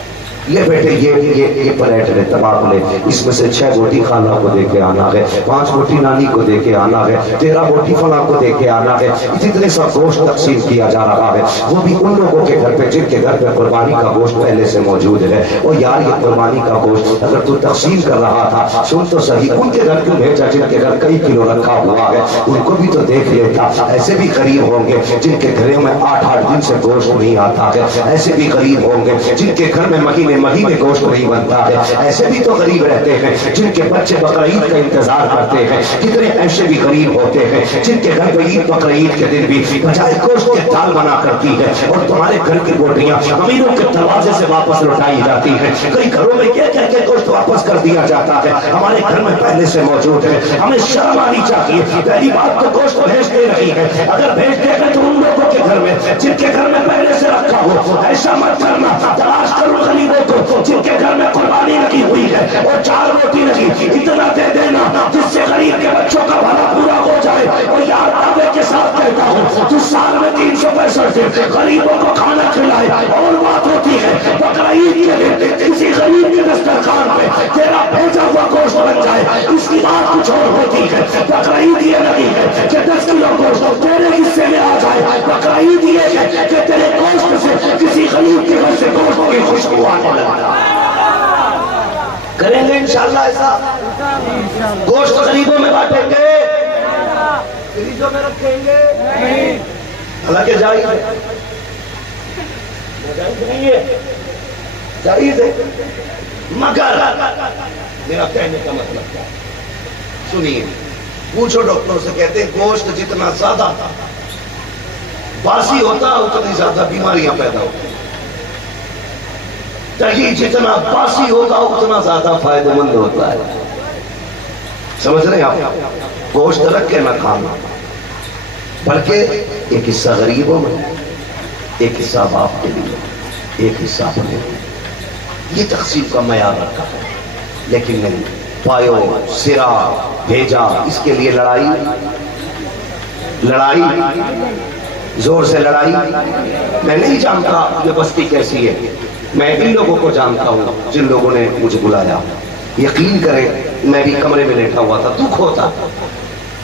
لے بیٹے یہ پلیٹ لے تباہ لے، اس میں سے 6 بوٹی خالہ کو دے کے آنا ہے، 5 بوٹی نانی کو دے کے آنا ہے، 13 بوٹی فلاں کو دے کے آنا ہے. جتنے سا گوشت تقسیم کیا جا رہا ہے وہ بھی ان لوگوں کے گھر پہ جن کے گھر پہ قربانی کا گوشت پہلے سے موجود ہے. اور یار یہ قربانی کا گوشت اگر تو تقسیم کر رہا تھا سن تو صحیح، ان کے گھر کیوں بھیجا جن کے گھر کئی کلو رکھا ہوا ہے؟ ان کو بھی تو دیکھ لیتا. ایسے بھی غریب ہوں گے جن کے گھروں میں 8 دن سے گوشت نہیں آتا ہے. ایسے بھی غریب ہوں گے جن کے گھر میں مہینے گوشت نہیں بنتا ہے. ایسے بھی تو غریب رہتے ہیں جن کے بچے بقرعید کا انتظار کرتے ہیں. کتنے ایسے بھی غریب ہوتے ہیں جن کے گھر پہ عید بقرعید کے دن بھی بجائے گوشت کے دال بنا کرتی ہے اور تمہارے گھر کی بوٹیاں امیروں کے دروازے سے واپس لوٹائی جاتی ہیں. کئی گھروں میں یہ کہہ کے گوشت واپس کر دیا جاتا ہے ہمارے گھر میں پہلے سے موجود ہے. ہمیں شرم آنی چاہیے. پہلی بات تو گوشت بھیجتے نہیں ہے، اگر بھیجتے ہیں تو ان لوگوں کے گھر میں جن کے گھر میں پہلے سے رکھا ہو. ایسا مت کرنا، تلاش کرو غریبوں کو جن کے گھر میں قربانی لگی ہوئی ہے اور 4 روٹی لگی، اتنا دے دینا جس سے غریب کے بچوں کا بھلا پورا ہو جائے. اور یار دعوے کے ساتھ کہتا ہوں جو سال میں 365 دن غریبوں کو کھانا کھلائے. اور بات ہوتی ہے بقرعید کے دن کسی غریب کے دسترخوان پہ تیرا بھیجا ہوا گوشت بن جائے، اس کی بات کچھ اور ہوتی ہے. بقرعید یہ نہیں ہے کہ 10 کلو گوشت تیرے حصے میں آ جائے. بقرعید یہ ہے کہ تیرے ہوگا ایسا؟ گوشت غریبوں میں بانٹیں گے، فریجوں میں رکھیں گے؟ حالانکہ جائز ہے، جائز نہیں ہے، جائز ہے، مگر میرا کہنے کا مطلب کیا؟ سنیے، پوچھو ڈاکٹروں سے، کہتے ہیں گوشت جتنا زیادہ باسی ہوتا اتنی زیادہ بیماریاں پیدا ہوتی، دہی جتنا باسی ہوگا اتنا زیادہ فائدہ مند ہوتا ہے. سمجھ رہے ہیں آپ؟ گوشت رکھ کے نہ کھانا، بلکہ ایک حصہ غریبوں میں، ایک حصہ باپ کے لیے، ایک حصہ اپنے لیے. یہ تقسیم کا معیار رکھا ہے، لیکن نہیں پایو سرا بھیجا، اس کے لیے لڑائی زور سے لڑائی. میں نہیں جانتا یہ بستی کیسی ہے، میں ان لوگوں کو جانتا ہوں جن لوگوں نے مجھے بلایا. یقین کریں میں بھی کمرے میں لیٹا ہوا تھا، دکھ ہوتا.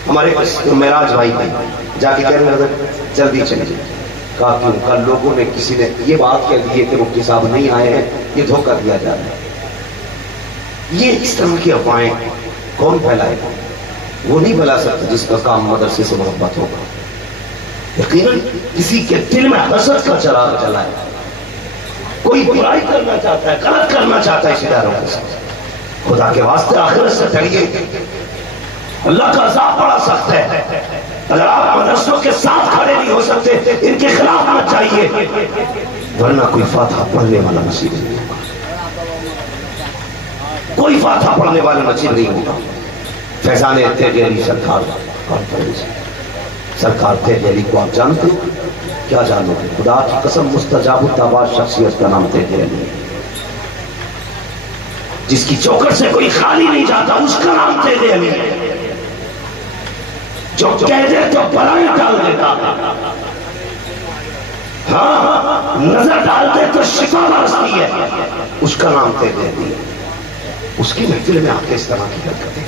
ہمارے معراج بھائی جا کے کہنے لگے جلدی چلیے. کہا کیوں؟ کل لوگوں نے کسی نے یہ بات کہہ دی ہے کہ مفتی صاحب نہیں آئے ہیں، یہ دھوکہ دیا جا رہا ہے. یہ اس طرح کی افواہیں کون پھیلائے گا؟ وہ نہیں بلا سکتا جس کا کام مدرسے سے محبت ہوگا. یقیناً کسی کے دل میں حسد کا چراغ جلائے، کوئی برائی کرنا چاہتا ہے، غلط کرنا چاہتا ہے اس اداروں کے ساتھ. خدا کے واسطے آخرت سے ڈریے، اللہ کا عذاب بڑا سخت ہے. اگر آپ مدرسوں کے ساتھ کھڑے نہیں ہو سکتے ان کے خلاف مت چاہیے، ورنہ کوئی فاتحہ پڑھنے والا نصیب نہیں ہوگا، کوئی فاتحہ پڑھنے والا نصیب نہیں ہوگا. فیضان تیغیری سرکار کانفرنس، سرکار تیغیری کو آپ جانتے؟ کیا جانو گے؟ خدا کی قسم مستجاب الدعوات شخصیت کا نام تیغیری ہے، جس کی چوکٹ سے کوئی خالی نہیں جاتا اس کا نام تیغیری ہے. جو کہہ دے تو بلائیں ڈال دیتا، ہاں نظر ڈال دے تو شفا برستی ہے، اس کا نام تیغیری ہے. اس کی محفل میں آ کے اس طرح کی حرکتیں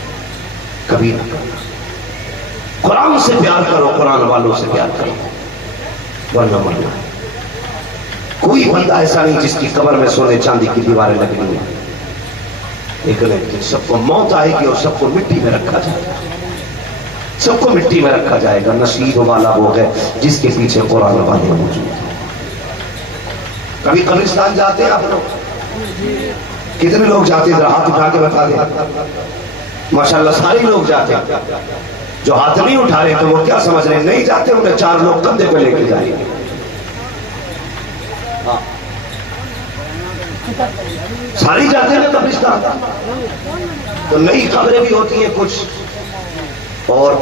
کبھی نہ کرنا. قرآن سے پیار کرو، قرآن والوں سے پیار کرو، ورنہ مرنا ہے. کوئی بندہ ایسا نہیں جس کی قبر میں سونے چاندی کی دیواریں لگنی ہیں، لیکن سب کو موت آئے گی اور سب کو مٹی میں رکھا جائے گا، سب کو مٹی میں رکھا جائے گا. نصیب والا وہ ہے جس کے پیچھے قرآن والے موجود ہیں. کبھی قبرستان جاتے ہیں آپ لوگ؟ کتنے لوگ جاتے ہیں؟ ہاتھ اٹھا کے بتا دیں. ماشاءاللہ سارے لوگ جاتے ہیں. جو ہاتھ نہیں اٹھا رہے تو وہ کیا سمجھ رہے ہیں؟ نہیں جاتے، انہیں 4 لوگ کندھے پہ لے کے جائیں گے. ساری جاتے ہیں قبرستان. تو نئی قبریں بھی ہوتی ہیں کچھ، اور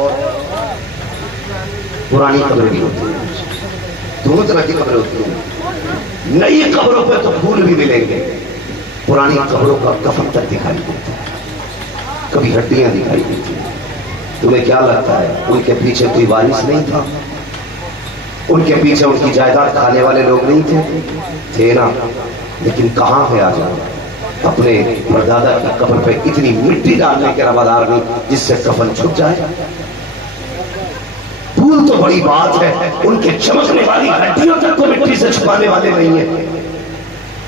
پرانی قبریں بھی ہوتی ہیں. دونوں طرح کی قبریں ہوتی ہیں. نئی قبروں پہ تو پھول بھی ملیں گے، پرانی قبروں کا کفن تک دکھائی دیتا ہے، کبھی ہڈیاں دکھائی دیتی ہیں. تمہیں کیا لگتا ہے ان کے پیچھے کوئی وارث نہیں تھا؟ ان کے پیچھے ان کی جائیداد کھانے والے لوگ نہیں تھے؟ تھے نا. لیکن کہاں ہے آج اپنے پردادا کی قبر پہ اتنی مٹی ڈالنے کے روادار نہیں جس سے کفن چھپ جائے؟ پھول تو بڑی بات ہے، ان کے چمکنے والی ہڈیوں تک کو مٹی سے چھپانے والے نہیں ہیں.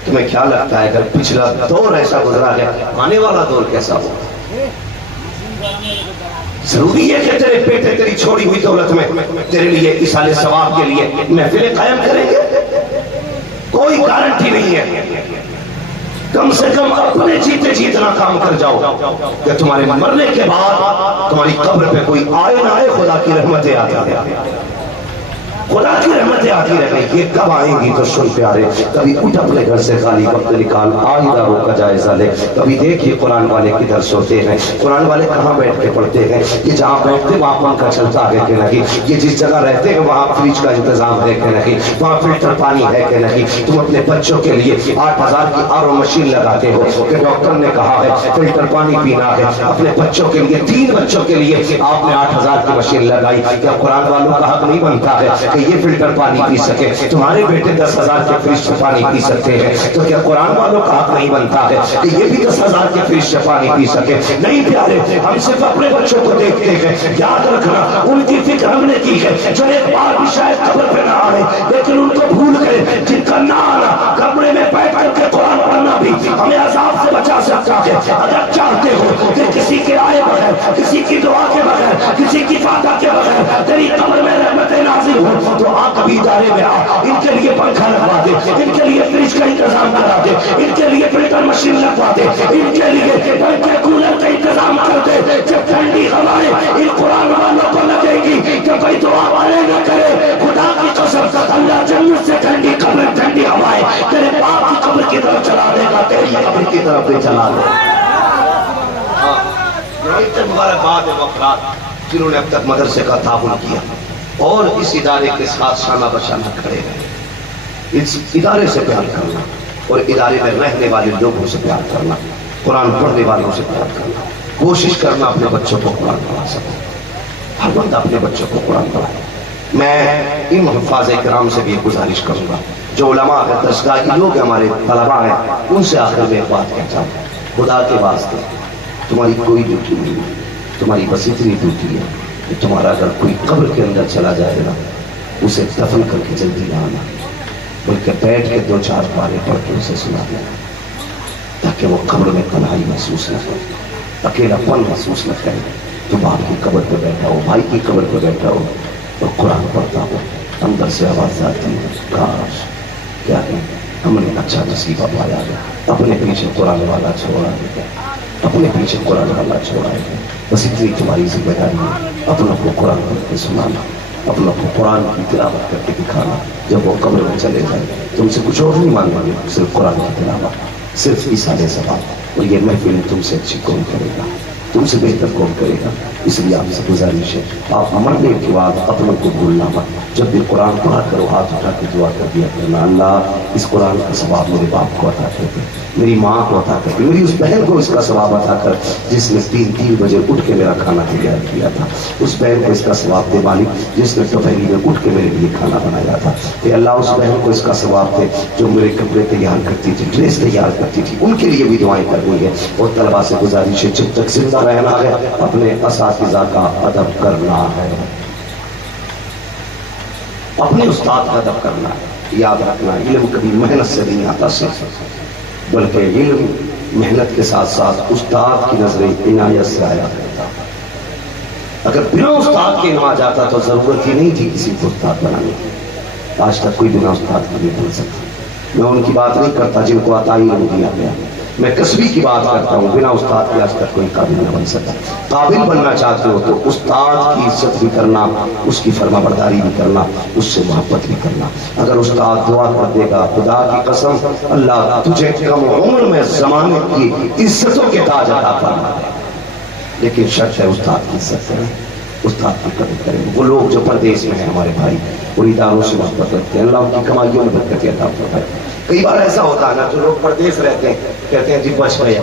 تمہیں کیا لگتا ہے اگر پچھلا دور ایسا گزرا ہے، آنے والا دور کیسا ہوگا؟ ضروری ہے کہ تیرے بیٹے تیری چھوڑی ہوئی دولت میں تیرے لیے ایصال ثواب کے لیے محفلیں قائم کریں گے؟ کوئی گارنٹی نہیں ہے. کم سے کم اپنے جیتے جیتنا کام کر جاؤ کہ تمہارے مرنے کے بعد تمہاری قبر پہ کوئی آئے نہ آئے، خدا کی رحمتیں آتی رہیں، خدا کی رحمتیں آتی رہیں. یہ کب آئیں گی تو سن پیارے، کبھی اٹھ اپنے گھر سے خالی وقت نکال، آئندہ کا جائزہ لے. کبھی دیکھیے قرآن والے کدھر سوتے ہیں، قرآن والے کہاں بیٹھ کے پڑھتے ہیں. یہ جہاں بیٹھتے وہاں پنکھا چلتا ہے کہ نہیں، یہ جس جگہ رہتے ہیں وہاں فریج کا انتظام ہے کہ نہیں، وہاں فلٹر پانی ہے کہ نہیں. تم اپنے بچوں کے لیے 8,000 کی RO مشین لگاتے ہو کہ ڈاکٹر نے کہا ہے فلٹر پانی پینا ہے. اپنے بچوں کے لیے 3 بچوں کے لیے آپ نے 8,000 کی مشین لگائی. کیا قرآن والوں کا حق نہیں بنتا ہے کہ کہ یہ فلٹر پانی پی سکے، تمہارے بیٹے 10,000 کے فریج سے پانی پی سکتے ہیں، تو کیا قرآن والوں کا حق نہیں بنتا ہے کہ یہ بھی 10,000 کے فریج سے پانی پی سکے؟ نہیں پیارے، ہم صرف اپنے بچوں کو دیکھتے ہیں، یاد رکھنا ان کی فکر ہم نے کی ہے جو ایک بار بھی شاید قبر پہ نہ آئے لیکن ان کو بھول گئے، جن کا نہ آنا کمرے میں بیٹھ کر کے قرآن پڑھنا بھی ہمیں عذاب سے بچا سکتا ہے۔ اگر چاہتے ہو کہ کسی کے آئے بغیر، کسی کی دعا کے بغیر، کسی کی فاتحہ کے بغیر تیری قبر میں رحمتیں نازل ہو تو آ کبھی ادارے میں آ، ان کے لیے پنکھا لگوا دے، ان کے لیے فریج کا انتظام کرا دے، ان کے لیے فلٹر مشین لگوا دے، ان کے لیے پنکھے کولر کا انتظام کر دے، جب ٹھنڈی ہوائیں ان قرآن والوں کو لگے گی کہ کوئی دعا والے نہ کرے، خدا کی قسم اللہ جنت سے ٹھنڈی قبر ٹھنڈی ہوائیں تیرے باپ کی قبر کی طرف چلا دے گا، تیری قبر کی طرف بھی چلا دے گا۔ مبارکباد ہے افراد جنہوں نے اب تک مدرسے کا تعاون کیا اور اس ادارے کے ساتھ شانہ بشانہ کھڑے ہیں۔ اس ادارے سے پیار کرنا اور ادارے میں رہنے والے لوگوں سے پیار کرنا، قرآن پڑھنے والوں سے پیار کرنا، کوشش کرنا اپنے بچوں کو قرآن پڑھا سکے، ہر وقت اپنے بچوں کو قرآن پڑھائے۔ میں ان حفاظ کرام سے بھی گزارش کروں گا، جو علماء ہے، درسگاہ لوگ ہمارے طلباء ہیں، ان سے آخر میں ایک بات کہتا ہوں، خدا کے واسطے تمہاری کوئی ڈیوٹی نہیں ہے، تمہاری بس اتنی ڈیوٹی ہے کہ تمہارا اگر کوئی قبر کے اندر چلا جائے گا اسے دفن کر کے جلدی نہ آنا، بلکہ بیٹھ کے 2-4 پارے پڑھ کے اسے سنا دینا تاکہ وہ قبر میں تنہائی محسوس نہ کرے، اکیلا پن محسوس نہ کرے۔ تو باپ کی قبر پہ بیٹھا ہو، بھائی کی قبر پہ بیٹھا ہو اور قرآن پڑھتا ہو، اندر سے آواز آتی ہے کاش کیا ہے ہم نے اچھا نصیبہ پایا ہے، اپنے پیچھے قرآن والا چھوڑا ہے، اپنے پیچھے قرآن والا چھوڑا ہے۔ بس اتنی تمہاری ذمہ داری ہے، اپنا کو قرآن پڑھ کے سنانا، اپنا کو قرآن کی تلاوت کر کے دکھانا۔ جب وہ قبر میں چلے جائیں تم سے کچھ اور نہیں مانگیں گے، صرف قرآن کی تلاوت، صرف ایصال ثواب، اور یہ محفل تم سے اچھی کون کرے گا، تم سے بہتر کون کرے گا؟ اس لیے آپ سے گزارش ہے آپ مرنے کے بعد اپنوں کو بھولنا مت، جب بھی قرآن پڑھا کرو ہاتھ اٹھا کے دعا کر دیا کرنا، اللہ اس قرآن کا ثواب میرے باپ کو عطا کر دے، میری ماں کو عطا کر دے، میری اس بہن کو اس کا ثواب عطا کر جس نے 3 بجے اٹھ کے میرا کھانا تیار کیا تھا، اس بہن کو اس کا ثواب دے مالک جس نے دوپہری میں اٹھ کے میرے لیے کھانا بنایا تھا، کہ اللہ اس بہن کو اس کا ثواب دے جو میرے کپڑے تیار کرتی تھی، ڈریس تیار کرتی تھی، ان کے لیے بھی دعائیں کرنی ہے۔ اور طلبا سے گزارش ہے جب تک زندہ رہنا ہے اپنے اساتذہ کا ادب کرنا ہے، اپنے استاد کا ادب کرنا ہے۔ یاد رکھنا علم کبھی محنت سے نہیں آتا صرف، بلکہ علم محنت کے ساتھ ساتھ استاد کی نظر عنایت سے آیا کرتا۔ اگر بنا استاد کے علم آ جاتا تو ضرورت ہی نہیں تھی کسی کو استاد بنانے کی، آج تک کوئی بنا استاد کی نہیں بن سکتا۔ میں ان کی بات نہیں کرتا جن کو عطائی علم دیا گیا، میں کسبی کی بات کرتا ہوں، بنا استاد کے آج تک کوئی قابل نہ بن سکتا۔ قابل بننا چاہتے ہو تو استاد کی عزت بھی کرنا، اس کی فرما برداری بھی کرنا، اس سے محبت بھی کرنا۔ اگر استاد دعا کر دے گا خدا کی قسم اللہ تجھے کم عمر میں زمانے کی عزتوں کے تاج عطا فرما دے، لیکن شرط ہے استاد کی عزت کریں، استاد کی قدر کریں۔ وہ لوگ جو پردیس میں ہیں ہمارے بھائی، ان اداروں سے محبت رکھتے ہیں، اللہ ان کی کمائیوں میں برکت عطا فرمائے۔ کئی بار ایسا ہوتا ہے نا جو لوگ پردیس رہتے ہیں کہتے ہیں جی بچ گئے،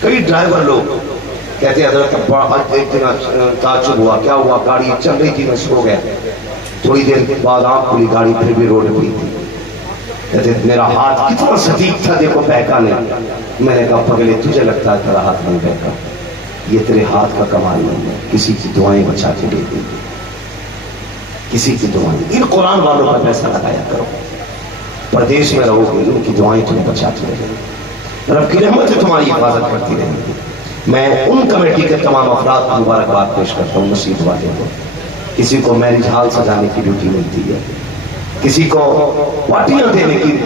کئی ڈرائیور لوگ کہتے ہیں حضرت ایک دن تعجب ہوا، کیا ہوا؟ گاڑی چل رہی تھی میں سو گیا، تھوڑی دیر بعد آنکھ کھلی گاڑی پھر بھی روڈ پہ تھی، کہتے میرا ہاتھ کتنا سٹیک تھا دیکھو بہکا نہیں۔ میں نے کہا پگلے تجھے لگتا ہے تیرا ہاتھ نہیں بہکا، یہ تیرے ہاتھ کا کمال نہیں ہے، کسی کی دعائیں بچا کے دے دیں، کسی کی دعائیں۔ ان قرآن والوں کا پیسہ لگایا کرو، پردیش میں رہو گے ان کی دعائیں تمہیں بچاتی رہیں گی، رب کی رحمت سے تمہاری حفاظت کرتی رہیں گی۔ میں ان کمیٹی کے تمام افراد کو مبارکباد پیش کرتا ہوں، نصیب والے کو۔ کسی کو میرج ہال سجانے کی ڈیوٹی ملتی ہے، کسی کو پارٹیاں دینے کی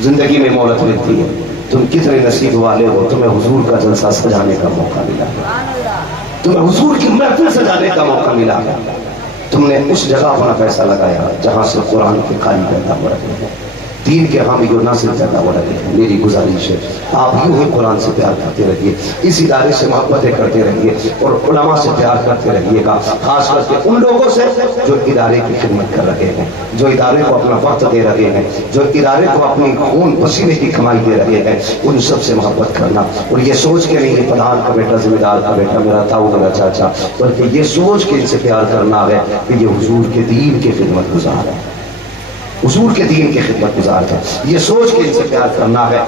زندگی میں مہلت ملتی ہے۔ تم کتنے نصیب والے ہو، تمہیں حضور کا جلسہ سجانے کا موقع ملا، تمہیں حضور کی محفل سجانے کا موقع ملا، تم نے اس جگہ اپنا پیسہ لگایا جہاں سے قرآن کے قاری پیدا ہو رہے ہیں۔ دین کے حامی اور ناصر پیدا ہو رہے ہیں. میری گزارش ہے آپ یوں ہی قرآن سے پیار کرتے رہیے, اس ادارے سے محبتیں کرتے رہیے اور علماء سے پیار کرتے رہیے گا, خاص کر کے ان لوگوں سے جو ادارے کی خدمت کر رہے ہیں, جو ادارے کو اپنا وقت دے رہے ہیں, جو ادارے کو اپنی خون پسینے کی کمائی دے رہے ہیں, ان سب سے محبت کرنا. اور یہ سوچ کے نہیں کہ پردھان کا بیٹا, ذمہ دار کا بیٹا, میرا تاؤ, میرا چاچا, بلکہ یہ سوچ کے ان سے پیار کرنا ہے کہ یہ حضور کے دین کی خدمت گزار ہے, حضور کے دین کی خدمت گزار ہے. یہ سوچ کے ان سے پیار کرنا ہے.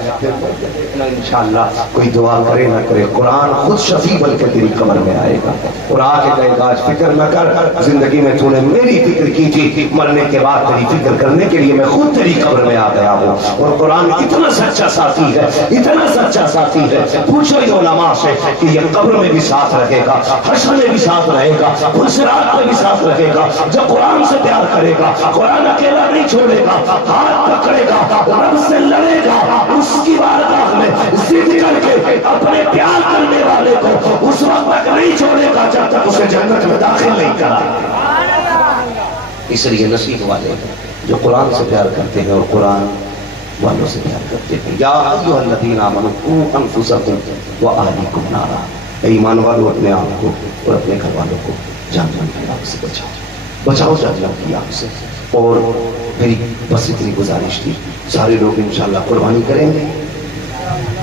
انشاءاللہ کوئی دعا کرے نہ کرے, قرآن خود شفیع بن کے تیری قبر میں آئے گا اور آ کے کہے گا آج فکر نہ کر, زندگی میں تو نے میری فکر کی تھی, مرنے کے بعد تیری فکر کرنے کے لیے میں خود تیری قبر میں آ گیا ہوں. اور قرآن اتنا سچا ساتھی ہے, اتنا سچا ساتھی ہے, پوچھو یہ علماء سے کہ یہ قبر میں بھی ساتھ رہے گا, حشر میں بھی ساتھ رہے گا, پلسرات میں بھی ساتھ رہے گا. جو قرآن سے پیار کرے گا, قرآن اکیلا نہیں چھوڑے گا, ہاتھ پکڑے گا, رب سے لڑے گا, اس کی بارگاہ میں ضد کر کے اپنے پیار کرنے والے کو اس وقت تک نہیں چھوڑے گا جب تک اسے جنت میں داخل نہیں کرا. اس لیے نصیب والے جو قرآن سے پیار کرتے ہیں اور قرآن والوں سے پیار کرتے ہیں. یا ایھا الذین آمنوا قوا انفسکم واہلیکم نارا, ایمان والوں اپنے آپ کو اور اپنے گھر والوں کو جہنم کی آگ سے بچاؤ, بچاؤ جہنم کی آگ سے. اور میری بس اتنی گزارش تھی, سارے لوگ انشاءاللہ قربانی کریں گے,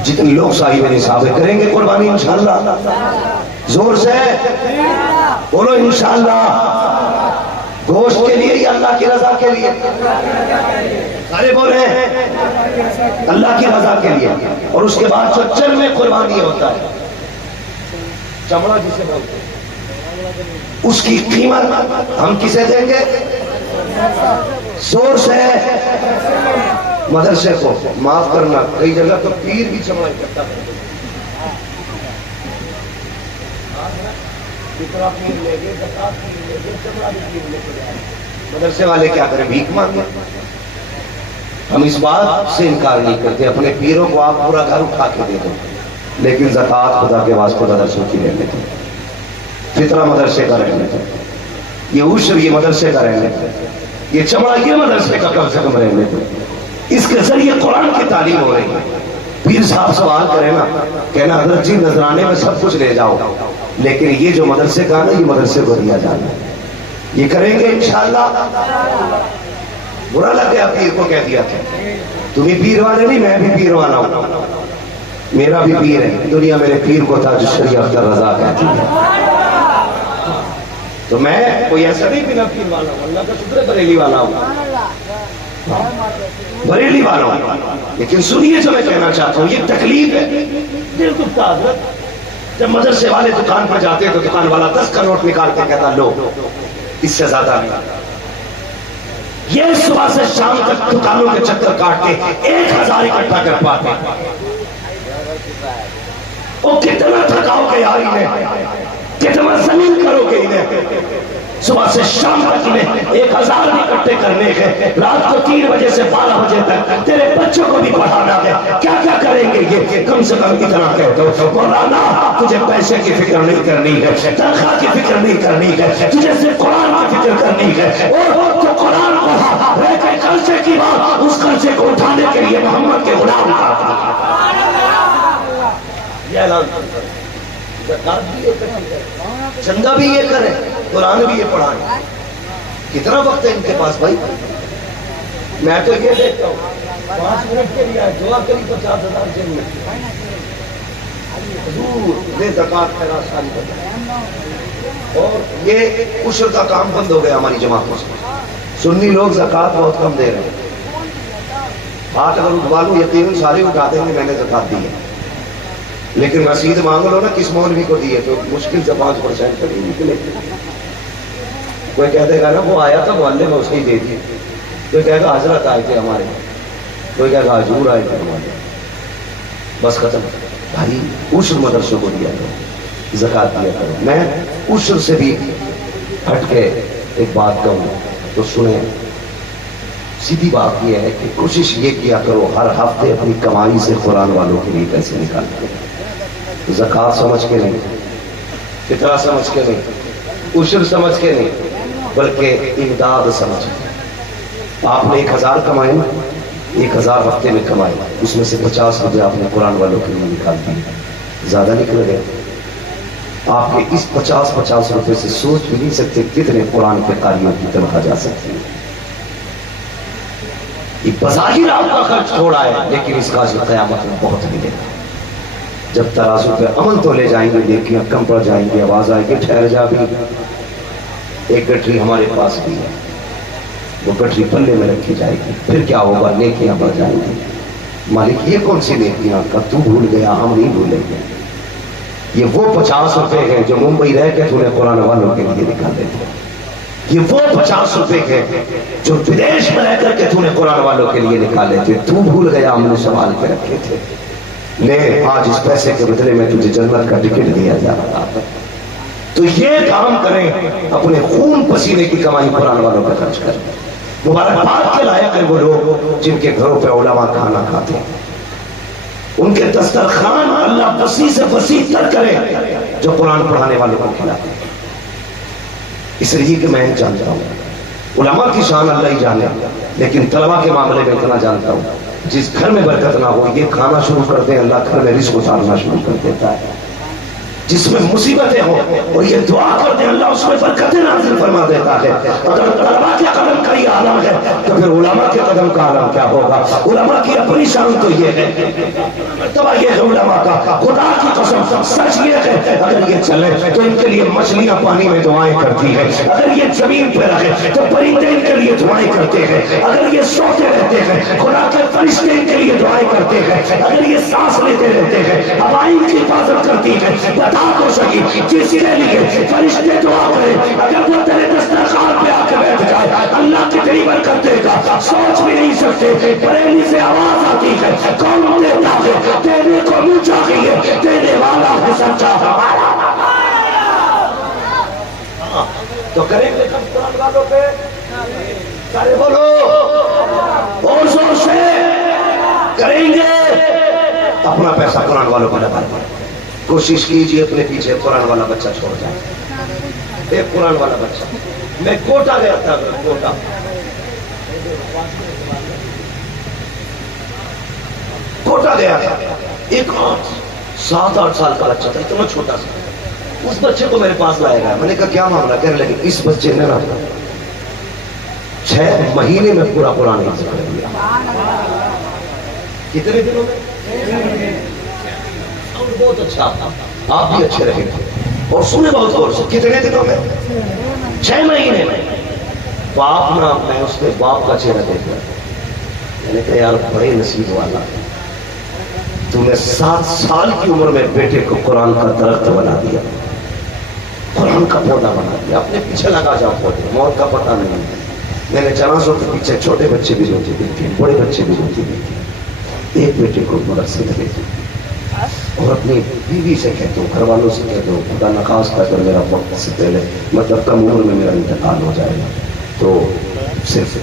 جتنے لوگ صاحب نصاب کریں گے قربانی انشاءاللہ, زور سے بولو انشاءاللہ. گوشت کے لیے یا اللہ کی رضا کے لیے؟ سارے بولے اللہ کی رضا کے لیے. اور اس کے بعد جو چل میں قربانی ہوتا ہے, چمڑا جسے بولتے ہیں, اس کی قیمت ہم کسے دیں گے؟ زور سے مدرسے کو. معاف کرنا, کئی جگہ تو پیر بھی چمڑا اکٹھا کرتے ہیں. کتنا پیر لے گے, زکات پیر لے گے, چمڑا بھی پیر لے گے. مدرسے والے کیا کریں, بھیک مانگے. ہم اس بات سے انکار نہیں کرتے, اپنے پیروں کو آپ پورا گھر اٹھا کے دے دو, لیکن زکات خدا کے واسطے مدرسوں کی رہنے دو, فطرہ مدرسے کا رہنے دو, یہ عشر یہ مدرسے کا رہنے دو, یہ چمڑا یہ مدرسے کا کم سے کم رہنے دو. اس کے ذریعے قرآن کی تعلیم ہو رہی ہے. پیر صاحب سوال کرے نا, کہنا حضرت جی نذرانے میں سب کچھ لے جاؤ, لیکن یہ جو مدرسے کا نا, یہ مدرسے کو دیا جانا ہے. یہ کریں گے انشاءاللہ. برا لگ گیا پیر کو کہہ دیا تھا, تمہیں پیر والے نہیں, میں بھی پیر والا ہوں, میرا بھی پیر ہے. دنیا میرے پیر کو تاج الشریعہ اختر رضا کہتی ہے. تو میں کوئی ایسا نہیں بنا پیر والا ہوں, اللہ کا شکر ہے بریلی والا ہوں, بریلی والا ہوں. لیکن سنیے جو میں کہنا چاہتا ہوں, یہ تکلیف ہے. دل دکھتا حضرت, جب مدرسے والے دکان پر جاتے ہیں تو دکان والا 10 کا نوٹ نکال کے کہتا لو, اس سے زیادہ نہیں. یہ صبح سے شام تک دکانوں کے چکر کاٹ کے 1000 اکٹھا کر پاتے. وہ کتنا تھکاؤ گے یار انہیں, کتنا زمین کرو گے انہیں. صبح سے شام تک انہیں 1000 اکٹھے کرنے کے, رات کو 3 بجے سے 12 بجے تک تیرے بچوں کو بھی پڑھانا ہے. کیا کیا کریں گے یہ, کم سے کم اتنا کہتے ہو مولانا تجھے پیسے کی فکر نہیں کرنی ہے, تنخواہ کی فکر نہیں کرنی ہے, تجھے صرف قرآن کی فکر کرنی ہے. اور جو قرآن پڑھا رہ کے قرضے کی بات, اس قرضے کو اٹھانے کے لیے محمد کے غلام کا یہ اعلان, زکات بھی یہ کریں, چندہ بھی یہ کریں, قرآن بھی یہ پڑھائیں. کتنا وقت ہے ان کے پاس بھائی؟ میں تو یہ دیکھتا ہوں 5 منٹ کے لیے دعا کری 50,000 جیب میں. حضور دے زکات کا ساری بتا. اور یہ عشر کا کام بند ہو گیا ہماری جماعتوں سے. سنی لوگ زکات بہت کم دے رہے ہیں. ہاتھ اگر اٹھوا لوں یقیناً سارے اٹھا دیں گے میں نے زکات دی ہے, لیکن رسید مانگ لو نا کس مولوی کو دیے تو مشکل سے 5% کا نہیں نکلے. کوئی کہہ دے گا نا وہ آیا تھا محلے میں, اس نے دے دی. کوئی کہے گا حضرت آئے تھے ہمارے, کوئی کہے گا حضور آئے تھے ہمارے. بس ختم. بھائی عشر مدرسوں کو دیا کرو, زکات دیا کرو. میں عشر سے بھی ہٹ کے ایک بات کہوں تو سنیں. سیدھی بات یہ ہے کہ کوشش یہ کیا کرو ہر ہفتے اپنی کمائی سے قرآن والوں کے لیے پیسے نکالتے. زکات سمجھ کے نہیں, فطرہ سمجھ کے نہیں, عشر سمجھ کے نہیں, بلکہ امداد سمجھ کے. آپ نے 1000 کمائے نا, 1000 ہفتے میں کمائے، اس میں سے 50 روپے آپ نے قرآن والوں کے لیے نکال دیے، زیادہ نکل گئے۔ آپ کے اس 50 روپے سے سوچ بھی نہیں سکتے کتنے قرآن کے قاریوں کی تنخواہ جا سکتی ہے۔ یہ بظاہر آپ کا خرچ تھوڑا ہے، لیکن اس کا قیامت میں بہت ملے گا۔ جب ترازو پہ عمل تو لے جائیں گے، نیکیاں کم پڑ جائیں گے، آواز آئے گی ٹھہر جا بھی، ایک گٹری ہمارے پاس بھی ہے، وہ گٹری پلے میں رکھی جائے گی، پھر کیا ہوگا؟ نیکیاں بڑھ جائیں گی۔ مالک یہ کون سی نیکیاں کا تو بھول گیا، ہم نہیں بھولیں گے۔ یہ وہ 50 روپے ہیں جو ممبئی رہ کے تو نے قرآن والوں کے لیے نکالے تھے، یہ وہ 50 روپے ہیں جو ودیش میں رہ کر کے تو نے قرآن والوں کے لیے نکالے تھے، تو بھول گیا، ہم نے سنبھال کے رکھے تھے۔ لے آج اس پیسے کے بدلے میں تجھے جنت کا ٹکٹ دیا جا رہا ہے، تو یہ کام کریں، اپنے خون پسینے کی کمائی قرآن والوں کا خرچ کریں۔ مبارکباد کے لائق ہیں وہ لوگ جن کے گھروں پہ علماء کھانا کھاتے ہیں، ان کے دسترخوان اللہ وسیع سے وسیع تر کرے جو قرآن پڑھانے والوں کو کھلاتے ہیں۔ اس لیے کہ میں جانتا ہوں علماء کی شان اللہ ہی جانے، لیکن طلباء کے معاملے میں اتنا جانتا ہوں جس گھر میں برکت نہ ہو، یہ کھانا شروع کر دیں اللہ گھر میں رزق اتارنا شروع کر دیتا ہے۔ جس میں مصیبتیں ہوں اور یہ دعا کر دیں اللہ اس میں برکتیں نازل فرما دیتا ہے۔ اگر طلباء کے قدم کا یہ عالم ہے تو پھر علماء کے قدم کا عالم کیا ہوگا؟ علماء کی اپنی شان تو یہ ہے، مرتبہ یہ ہے علماء کا، خدا کی قسم سچ یہ ہے اگر یہ چلے تو ان کے لیے مچھلیاں پانی میں دعائیں کرتی ہیں، اگر یہ زمین پہ رہے تو پرندے ان کے لیے دعائیں کرتے ہیں، اگر یہ سوتے رہتے ہیں خدا کے فرشتے ان کے لیے دعائیں کرتے ہیں، اگر یہ سانس لیتے رہتے ہیں ہوائیں ان کی حفاظت کرتی ہے۔ بتا تو سکی جس کے لیے فرشتے دعا کرے اگر وہ تیرے دسترخوان پہ آ کے بیٹھ جائے اللہ کتنی برکت دے گا، سوچ بھی نہیں سکتے۔ بریلی سے آواز آتی ہے کون دیتا ہے؟ دینے کو منہ چاہیے، دینے والا ہے سچا ہمارا۔ تو کریں گے کم قرآن والوں پہ سارے بولو اور زور سے کریں گے، اپنا پیسہ قرآن والوں کو لگائیں گے۔ کوشش کیجئے اپنے پیچھے قرآن والا بچہ چھوڑ جائے، ایک قرآن والا بچہ۔ میں کوٹا گیا تھا، کوٹا گیا تھا، ایک 7-8 سال کا بچہ تھا، اتنا چھوٹا سا، اس بچے کو میرے پاس لایا گیا۔ میں نے کہا کیا معاملہ؟ کہنے لگے اس بچے نے نا 6 مہینے میں پورا قرآن حاصل کر لیا۔ کتنے دنوں میں؟ بہت اچھا، آپ بھی اچھے رہے اور سنے بہت غور سے، کتنے دنوں میں؟ 6 مہینے میں۔ باپ نا، میں اس کے باپ کا چہرہ دیکھ رہا، میں نے کہا یار بڑے نصیب والا، تو نے 7 سال کی عمر میں بیٹے کو قرآن کا درخت بنا دیا، قرآن کا پودا بنا دیا، اپنے پیچھے لگا جاؤ پودے، موت کا پتہ نہیں۔ میں نے جنازوں کے پیچھے چھوٹے بچے بھی روتے دیکھے، بڑے بچے بھی روتے دیکھے، ایک بیٹے کو مدرسے میں بھیجو اور اپنی بیوی سے کہتے ہو، گھر والوں سے کہتے ہو خدا نخواست کر میرا وقت سے پہلے مطلب کم عمر میں میرا انتقال ہو جائے گا تو صرف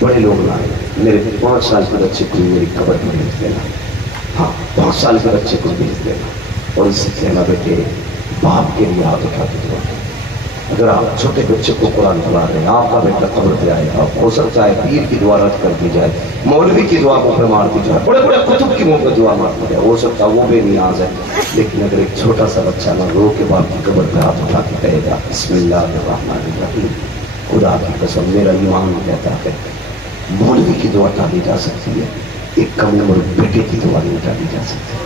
بڑے لوگ نہ آئے، میرے 5 سال کے بچے کو میری قبر میں بھیج دینا، ہاں 5 سال کے بچے کو بھیج دینا، اور اس سے کہنا بیٹے باپ کے لیے ہاتھ اٹھا کے دعا۔ اگر آپ چھوٹے بچے کو قرآن پڑھا رہے ہیں، آپ کا بیٹا قبر پہ آئے گا، ہو سکتا ہے پیر کی دعا رد کر دی جائے، مولوی کی دعا کو مار دی جائے، بڑے بڑے کتب کی منہ پہ دعا مار دی جائے، ہو سکتا ہے وہ بے نیاز ہے، لیکن اگر ایک چھوٹا سا بچہ نہ رو کے باپ کی قبر پہ ہاتھ اٹھا کے کہے گا بسم اللہ الرحمن الرحیم، خدا کی قسم میرا ایمان کہتا ہے مولوی کی دعا ٹالی جا سکتی ہے، ایک کم نمبر بیٹے کی دعا نہیں ٹالی جا سکتی۔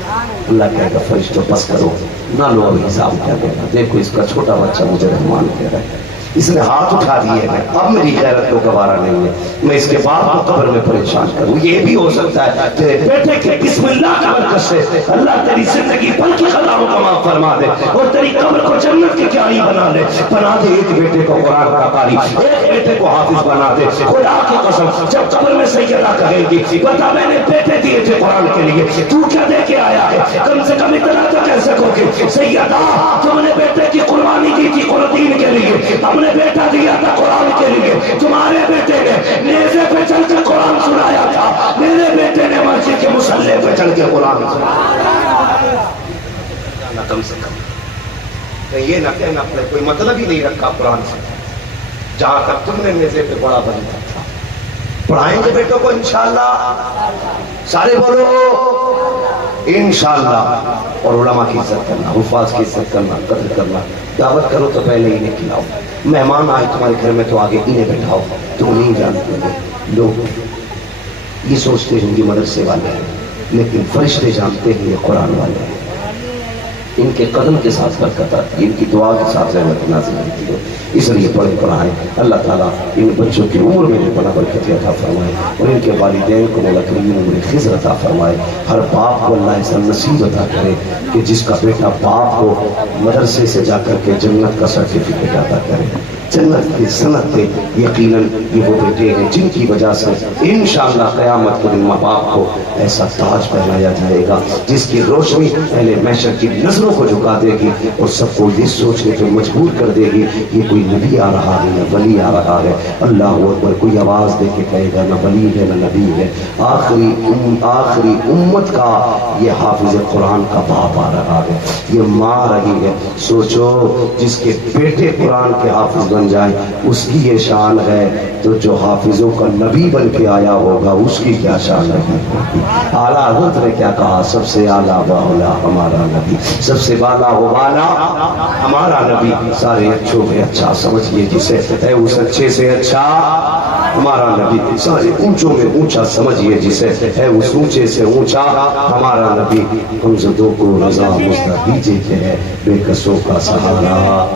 اللہ کہے گا فرشتوں بس کرو نہ لو، اب حساب کیا کہنا، دیکھو اس کا چھوٹا بچہ مجھے رحمان کہہ رہا ہے، اس نے ہاتھ اٹھا دیے ہیں، اب میری غیرت کو گوارا نہیں ہے میں اس کے باپ کو قبر میں پریشان کروں۔ یہ بھی ہو سکتا ہے تیرے بیٹے کے بسم اللہ کی برکت سے اللہ تیری زندگی بھر کی خطاؤں کو معاف فرما دے اور تیری قبر کو جنت کی کیاری بنا دے، بنا دے ایک بیٹے کو قرآن کا قاری، ایک بیٹے کو حافظ بنا دے۔ خدا کی قسم جب قبر میں سیدہ کہے گی بتا میں نے بیٹے دیے تھے قرآن کے لیے، تو کیا دے کے آیا ہے؟ کم سے کم اتنا تو کہہ سکو گے سیدہ تم نے بیٹے کی قربانی دی تھی قرآن کے لیے، ہم نے بیٹا دیا تھا قرآن کے لیے، تمہارے بیٹے نے نیزے پہ چل کے قرآن سنایا تھا، میرے بیٹے نے مسجد کے مصلی پہ چل کے قرآن سنایا۔ کم سے کم یہ نہ کہنا کوئی مطلب ہی نہیں رکھا قرآن سے، جہاں تک تم نے نیزے پہ بڑا بنتا تھا پڑھائیں گے بیٹوں کو انشاءاللہ، سارے بولو انشاءاللہ۔ اور علماء کی عزت کرنا، حفاظ کی عزت کرنا، قدر کرنا۔ دعوت کرو تو پہلے انہیں کھلاؤ، مہمان آئے تمہارے گھر میں تو آگے انہیں بٹھاؤ۔ تم نہیں جانتے ہو، لوگ یہ سوچتے ہیں یہ مدرسے والے ہیں، لیکن فرشتے جانتے ہیں یہ قرآن والے ہیں۔ ان کے قدم کے ساتھ برکت آتی ہے، ان کی دعا کے ساتھ رحمت نازل ہوتی ہے۔ اس لیے پڑھیں پڑھائیں، اللہ تعالیٰ ان بچوں کی عمر میں بڑا برکت عطا فرمائے، اور ان کے والدین کو مولا کریم عمر خضر عطا فرمائے۔ ہر باپ کو اللہ ایسا نصیب عطا کرے کہ جس کا بیٹا باپ کو مدرسے سے جا کر کے جنت کا سرٹیفکیٹ عطا کرے، جنت کی صنعت پہ یقیناً یہ وہ بیٹے ہیں جن کی وجہ سے انشاءاللہ قیامت کے دن ماں باپ کو ایسا تاج پہنایا جائے گا جس کی روشنی اہل محشر کی نظروں کو جھکا دے گی اور سب کو یہ سوچنے پہ مجبور کر دے گی یہ کوئی نبی آ رہا ہے نہ ولی آ رہا ہے۔ اللہ اکبر، کوئی آواز دے کے کہے گا نہ ولی ہے نہ نبی ہے، آخری امت کا یہ حافظ قرآن کا باپ آ رہا ہے، یہ ماں رہی ہے۔ سوچو جس کے بیٹے قرآن کے حافظ بن جائیں اس کی یہ شان ہے، تو جو حافظوں کا نبی بن کے آیا ہوگا اس کی کیا شان رہی ہوگی۔ اعلیٰ حضرت نے کیا کہا؟ سب سے اعلیٰ باولا ہمارا نبی، سب سے بالا ہو بالا ہمارا نبی، سارے اچھوں میں اچھا سمجھیے جسے، ہے اس اچھے سے اچھا ہمارا نبی، سارے اونچوں میں اونچا سمجھیے جسے، ہے اس اونچے سے اونچا ہمارا نبی۔ غمزدوں کو رضا مزدہ دیجیے کہ ہے بے کسوں کا سہارا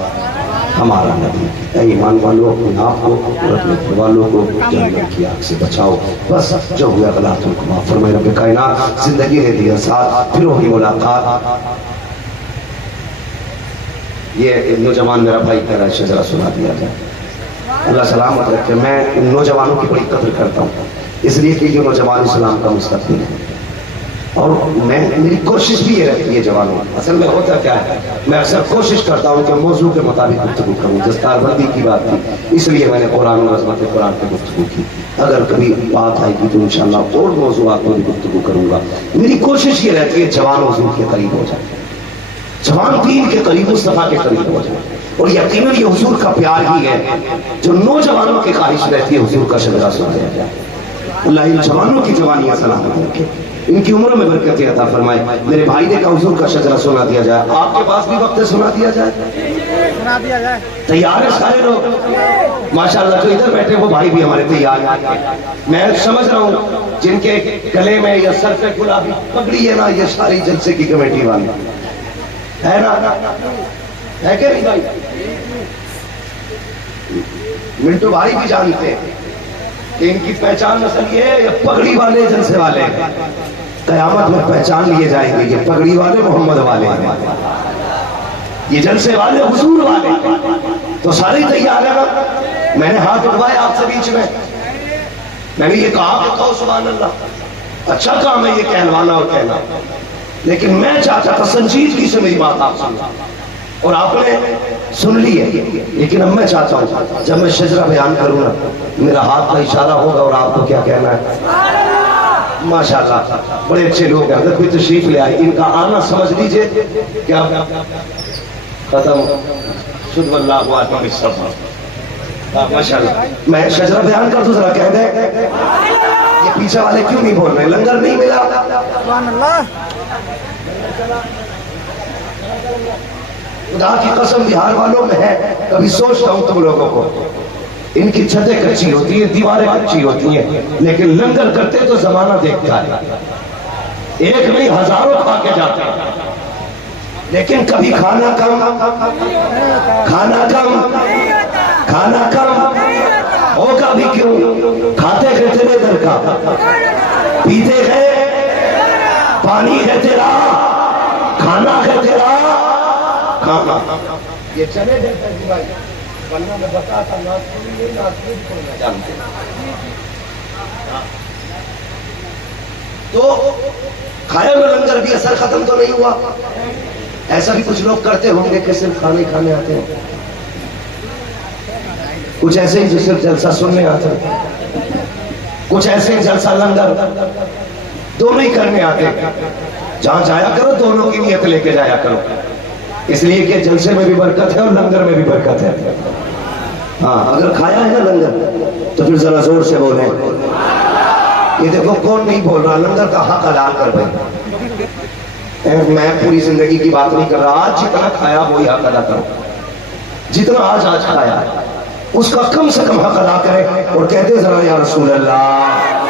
ہمارا نبی۔ اے ایمان والوں اپنے آپ کو اور اپنے گھر والوں کو جہنم کی آگ سے بچاؤ۔ بس جو ہوا غلطوں کو معاف فرمائے رب کائنات، زندگی نے دیا ساتھ پھر وہی ملاقات۔ یہ نوجوان میرا بھائی کہہ رہا ہے شجرہ سنا دیا جائے، اللہ سلامت رکھے۔ میں ان نوجوانوں کی بڑی قدر کرتا ہوں، اس لیے کہ یہ نوجوان اسلام کا مستقبل ہے، اور میری کوشش بھی یہ رہتی ہے جوانوں، اصل میں ہوتا کیا ہے، میں اکثر کوشش کرتا ہوں کہ موضوع کے مطابق گفتگو کروں۔ دستار بندی کی بات تھی اس لیے میں نے قرآن و عظمت قرآن پہ گفتگو کی، اگر کبھی بات آئے گی تو انشاءاللہ اور موضوعات میں بھی گفتگو کروں گا۔ میری کوشش یہ رہتی ہے جوان حضور کے قریب ہو جائے، جوان دین کے قریب مصطفیٰ کے قریب ہو جائے، اور یقیناً یہ حضور کا پیار ہی ہے جو نوجوانوں کی خواہش رہتی ہے حضور کا شجرہ سنایا جائے۔ اللہ ان جوانوں کی جوانیاں سلامت رکھے، ان کی عمروں میں برکت عطا فرمائے۔ میرے بھائی نے کہا حضور کا شجرہ سنا دیا جائے، آپ کے پاس بھی وقت ہے سنا دیا جائے؟ سنا دیا جائے، تیار ہے سارے لوگ؟ ماشاءاللہ جو ادھر بیٹھے وہ بھائی بھی ہمارے تیار ہیں۔ میں سمجھ رہا ہوں جن کے گلے میں یا سر پہ گلابی پگڑی ہے نا، یہ ساری جلسے کی کمیٹی والے ہے نا، ہے کہ نہیں بھائی؟ منٹو بھائی بھی جانتے ہیں کہ ان کی پہچان اصل یہ ہے، یہ پگڑی والے جلسے والے ہیں، قیامت میں پہچان لیے جائیں گے یہ پگڑی والے محمد والے ہیں، یہ جلسے والے حضور والے ہیں۔ تو سارے تیار ہیں نا؟ میں نے ہاتھ اٹھوائے آپ سے بیچ میں نے یہ کہا کہ کہو سبحان اللہ، اچھا کام ہے یہ کہلوانا اور کہنا، لیکن میں چاہتا تھا سنجیدگی سے میری بات آپ سنیں، اور آپ نے سن لی ہے، لیکن اب میں چاہتا ہوں جب میں شجرہ بیان کروں نا میرا ہاتھ کا اشارہ ہوگا اور آپ کو کیا کہنا ہے۔ ماشاءاللہ بڑے اچھے لوگ ہیں، اگر کوئی تشریف لے آئے ان کا آنا سمجھ لیجئے کیا ختم شد واللہ عالم بالصبر۔ ماشاءاللہ میں شجرہ بیان کر دوں ذرا کہہ دیں، یہ پیچھے والے کیوں نہیں بول رہے؟ لنگر نہیں ملا؟ سبحان اللہ، خدا کی قسم بہار والوں میں ہے، کبھی سوچتا ہوں تم لوگوں کو، ان کی چھتیں کچی ہوتی ہیں، دیواریں کچی ہوتی ہیں، لیکن لنگر کرتے تو زمانہ دیکھتا ہے، ایک نہیں ہزاروں کھا کے جاتے ہیں، لیکن کبھی کھانا کم ہوگا بھی کیوں؟ کھاتے گئے تیرے در کا، پیتے گئے پانی ہے تیرا، کھانا ہے تیرا، یہ چلے دیتا جی بھائی، ورنہ میں بتاتا ناسپوری کو میں جانتے تو کھایا میں لنگر بھی اثر ختم تو نہیں ہوا۔ ایسا بھی کچھ لوگ کرتے ہوں گے کہ صرف کھانے کھانے آتے ہیں، کچھ ایسے ہی جو صرف جلسہ سننے آتے ہیں، کچھ ایسے ہی جلسہ لنگر دونوں ہی کرنے آتے ہیں۔ جہاں جایا کرو دونوں کی نیت لے کے جایا کرو، اس لیے کہ جلسے میں بھی برکت ہے اور لنگر میں بھی برکت ہے۔ ہاں اگر کھایا ہے نا لنگر تو پھر ذرا زور سے بولیں یہ دیکھو کون نہیں بول رہا، لنگر کا حق حلال کر بھائی. میں پوری زندگی کی بات نہیں کر رہا، آج جتنا کھایا وہی حق ادا کرو. جتنا آج کھایا اس کا کم سے کم حق ادا کرے اور کہتے ذرا یا رسول اللہ.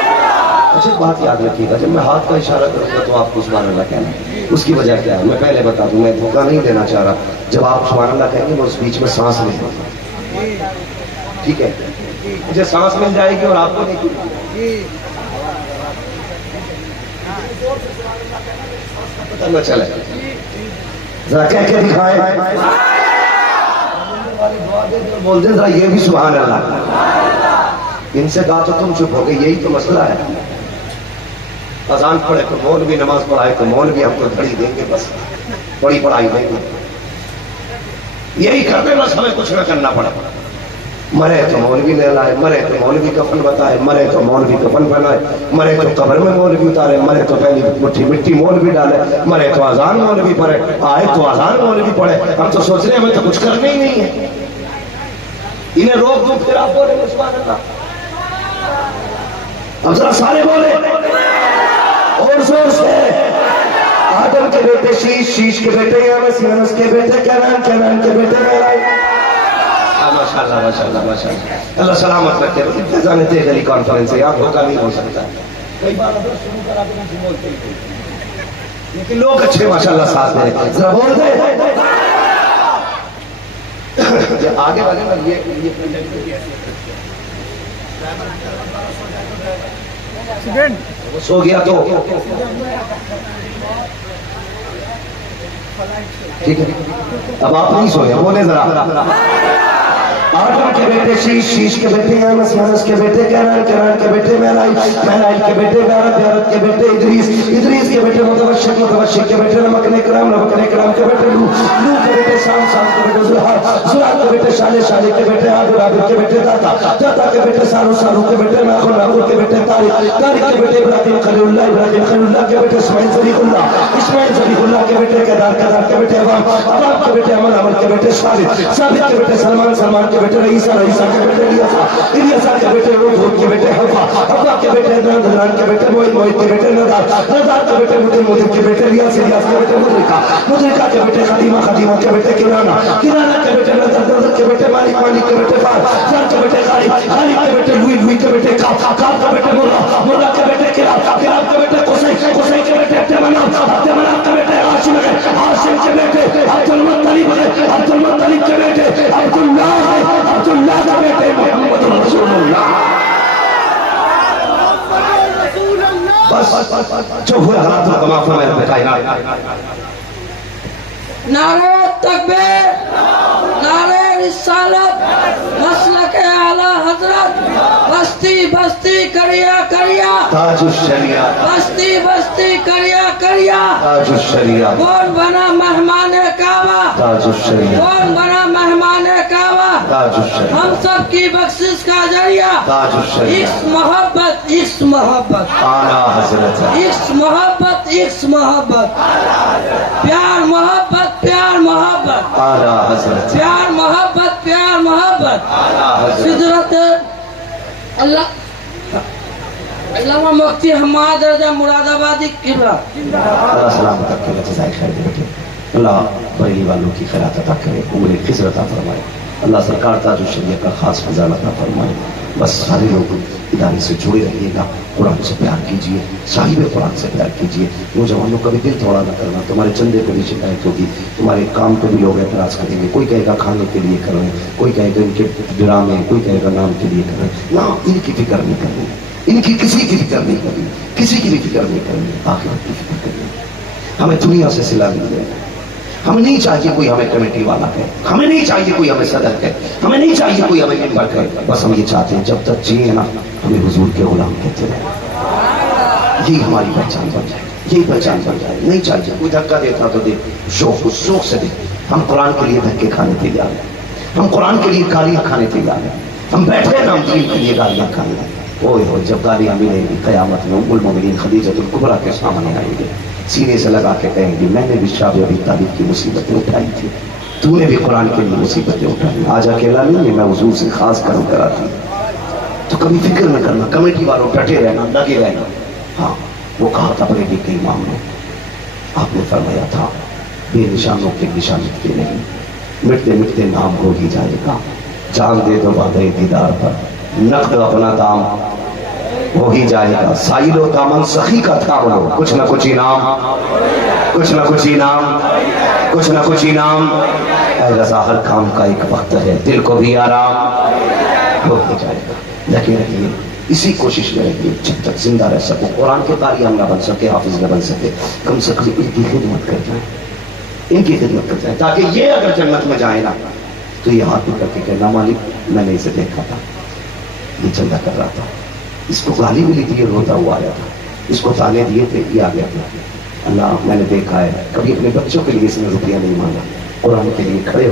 اچھا بات یاد رکھیے گا، جب میں ہاتھ کا اشارہ کروں گا تو آپ کو سبحان اللہ کہنا ہے. اس کی وجہ کیا ہے میں پہلے بتا دوں، میں دھوکہ نہیں دینا چاہ رہا. جب آپ سبحان اللہ کہیں گے میں اس بیچ میں سانس لے لوں گا، ٹھیک ہے؟ مجھے سانس مل جائے گی اور آپ کو نہیں پتہ نہ چلے. ذرا کہہ کے دکھائیں، بول دیں ذرا یہ بھی سبحان اللہ. ان سے کہا تو تم چپ ہو گئے، یہی تو مسئلہ ہے. اذان پڑھے تو مولوی، نماز پڑھائے تو مولوی، ہم کو گھڑی دیں گے، بس بڑی پڑھائی دیں گے. یہی کرتے بس ہمیں کچھ نہ کرنا پڑا. مرے تو مولوی لے لائے، مرے تو مولوی کفن بتائے، مرے تو مولوی کفن بنائے، مرے تو قبر میں مولوی اتارے، مرے تو پہلی مٹھی مٹی مولوی ڈالے، مرے تو اذان مولوی پڑھے، آئے تو اذان مولوی پڑھے. ہم تو سوچ رہے ہیں ہمیں تو کچھ کرنا ہی نہیں ہے. انہیں روک دوں پھر آپ بولے سبحان اللہ. اب ذرا سارے بولے اور زور سے. آدم کے بیٹے شیش، شیش کے بیٹے یانس، یانس کے بیٹے کینان، کینان کے بیٹے میرائی. ماشاءاللہ ماشاءاللہ ماشاءاللہ. اللہ سلامت رکھے. اتنے جانے تھے گلی کانفرنس سے، آپ دھوکہ نہیں ہو سکتا. کئی بار ادھر شروع کر آپ نے بولتے ہی لیکن لوگ اچھے ماشاءاللہ ساتھ دے. ذرا بول دے آگے والے نا یہ سو گیا تو ٹھیک ہے. اب آپ نہیں سوئے، بولے ذرا. آدم کے بیٹے شیش، شیش کے بیٹے یانس، یانس کے بیٹے کینان، کینان کے بیٹے میرائی، میرائی کے بیٹے بیارت، بیارت کے بیٹے ادریس، ادریس کے بیٹے متوشق، متوشق کے بیٹے نمک نکرام، نمک نکرام کے بیٹے لو، لو کے بیٹے شام، شام کے بیٹے زلحا، زلحا کے بیٹے شالے، شالے کے بیٹے عابر، عابر کے بیٹے داتا، داتا کے بیٹے سارو، سارو کے بیٹے ناخر، ناخر کے بیٹے طارق، طارق کے بیٹے ابراہیم خلیل اللہ، ابراہیم خلیل اللہ کے بیٹے اسماعیل ذبیح اللہ، اسماعیل ذبیح اللہ کے بیٹے کیدار، کیدار کے بیٹے عوام، عوام کے بیٹے عمل، عمل کے بیٹے ثابت، ثابت کے بیٹے سلمان، سلمان کے بیٹے رئیسہ، رئیسہ کے بیٹے الیاسا، الیاسا کے بیٹے روح کے بیٹے حفا، حفا کے بیٹے عدنان، عدنان کے بیٹے موہد، موہد کے بیٹے ندار، ندار کے بیٹے مدر، مدر کے بیٹے الیاس، الیاس کے بیٹے مدرکہ، مدرکہ کے بیٹے خدیمہ، خدیمہ کے بیٹے کنانہ، کنانہ کے بیٹے نظر، نظر کے بیٹے مالک، مالک کے بیٹے فار، فار کے بیٹے خالد، خالد کے بیٹے لوئی، لوئی کے بیٹے کاف، کاف کے بیٹے مرہ، مرہ کے بیٹے کلاب، کلاب کے بیٹے قصی، قصی کے بیٹے عبد مناف، عبد مناف کے بیٹے ہاشم ہے، ہاشم کے بیٹے عبد المطلب ہے، عبد المطلب کے بیٹے عبداللہ ہے، عبداللہ کے بیٹے محمد رسول اللہ. بس جو ہوئے حالات کا معاف فرمائے رب کائنات. نعرہ تکبیر، نعرہ رسالت، مسلک اعلی حضرت، بستی بستی کریا کریا، تاج الشریعت، بستی بستی کریا کریا. تاج الشریعت، کون بنا مہمان کعبہ، تاج الشریعت، کون بنا مہمان کعبہ. تاج الشریعت، ہم سب کی بخشش کا ذریعہ تاج الشریعت. عشق محبت، عشق محبت، اعلیٰ حضرت، عشق محبت، عشق محبت، پیار محبت، پیار محبت، اعلیٰ حضرت، پیار محبت، پیار محبت. اعلیٰ حضرت. سدرت اللہ علامہ مفتی حماد رضا مراد آبادی قبلہ. اللہ سلامت رکھے گا، جزائے خیر دے بیٹے. اللہ بریلی والوں کی خیرات عطا کرے، عمر خضر عطا فرمائے. اللہ سرکار تاج الشریعت کا خاص فضل عطا فرمائے. بس سارے لوگ ادارے سے جڑے رہیے گا، قرآن سے پیار کیجئے، صاحب قرآن سے پیار کیجئے. نوجوانوں کا بھی دل تھوڑا نہ کرنا. تمہارے چندے پہ بھی شکایت ہوگی، تمہارے کام پہ بھی لوگ اعتراض کریں گے. کوئی کہے گا کھانے کے لیے کر رہے ہیں، کوئی کہے گا ان کے ڈرامے، کوئی کہے گا نام کے لیے کر رہے ہیں. نہ، ان کی فکر نہیں کرنی، ان کی کسی کی فکر نہیں کرنی، کسی کی بھی فکر نہیں کرنی، آخرت کی فکر کرنی. ہمیں دنیا سے صلہ نہیں ہے. ہمیں نہیں چاہیے کوئی ہمیں کمیٹی والا کہے، ہمیں نہیں چاہیے کوئی ہمیں صدر کہے، ہمیں نہیں چاہیے کوئی ہمیں ممبر کہے. بس ہم یہ چاہتے ہیں جب تک جیئے نا ہمیں حضور کے غلام کہتے رہے. یہی ہماری پہچان بن جائے، یہی پہچان بن جائے. نہیں چاہیے کوئی دھکا دیتا تو دے، شوق سے دے. ہم قرآن کے لیے دھکے کھانے تیار ہیں، ہم قرآن کے لیے گالیاں کھانے تیار ہیں. ہم بیٹھے نا ہم دین کے لیے گالیاں کھانے. اوئے ہوئے جب گالیاں ملیں گی قیامت میں ام المومنین خدیجۃ الکبریٰ کے سامنے آئیں گے، سینے سے لگا کے کہیں گی میں نے بھی شاب ابی طالب کی مصیبتیں اٹھائی تھی، تو نے بھی قرآن کے لیے مصیبتیں اٹھائی. آج اکیلا نہیں ہے، میں حضور سے خاص کرم کراتی ہوں. تو کبھی فکر نہ کرنا، کمیٹی والوں ڈٹے رہنا، لگے رہنا. ہاں وہ کہا تھا اپنے کے امام نے، آپ نے فرمایا تھا بے نشانوں کے نشان مٹتے نہیں، مٹتے مٹتے نام ہو ہی جائے گا. جان دے دو وعدے دیدار پر، نقد اپنا دام ہو ہی جائے گا. سائل و دامن سخی کا تھا وہ، کچھ نہ کچھ انعام، کچھ نہ کچھ انعام، کچھ نہ کچھ انعام. اے رضا ہر کام کا ایک وقت ہے، دل کو بھی آرام ہو ہی جائے گا. لیکن رہیے اسی کوشش میں رہیے جب تک زندہ رہ سکو. قرآن کے قاری ہم نہ بن سکے، حافظ نہ بن سکے، کم سے کم ان کی خدمت کر جائیں، ان کی خدمت کر جائیں، تاکہ یہ اگر جنت میں جائیں نا تو یہ ہاتھ پکڑ کے کہنا مالک میں نے اسے دیکھا تھا، یہ چندہ کر رہا تھا، اس کو گالی ملی تھی، یہ روتا ہوا آیا تھا، اس کو تانے دیے تھے، یہ آ گیا تھا. اللہ میں نے دیکھا ہے، کبھی اپنے بچوں کے لیے اس نے روپیہ نہیں مانگا، قرآن کے لیے کھڑے ہو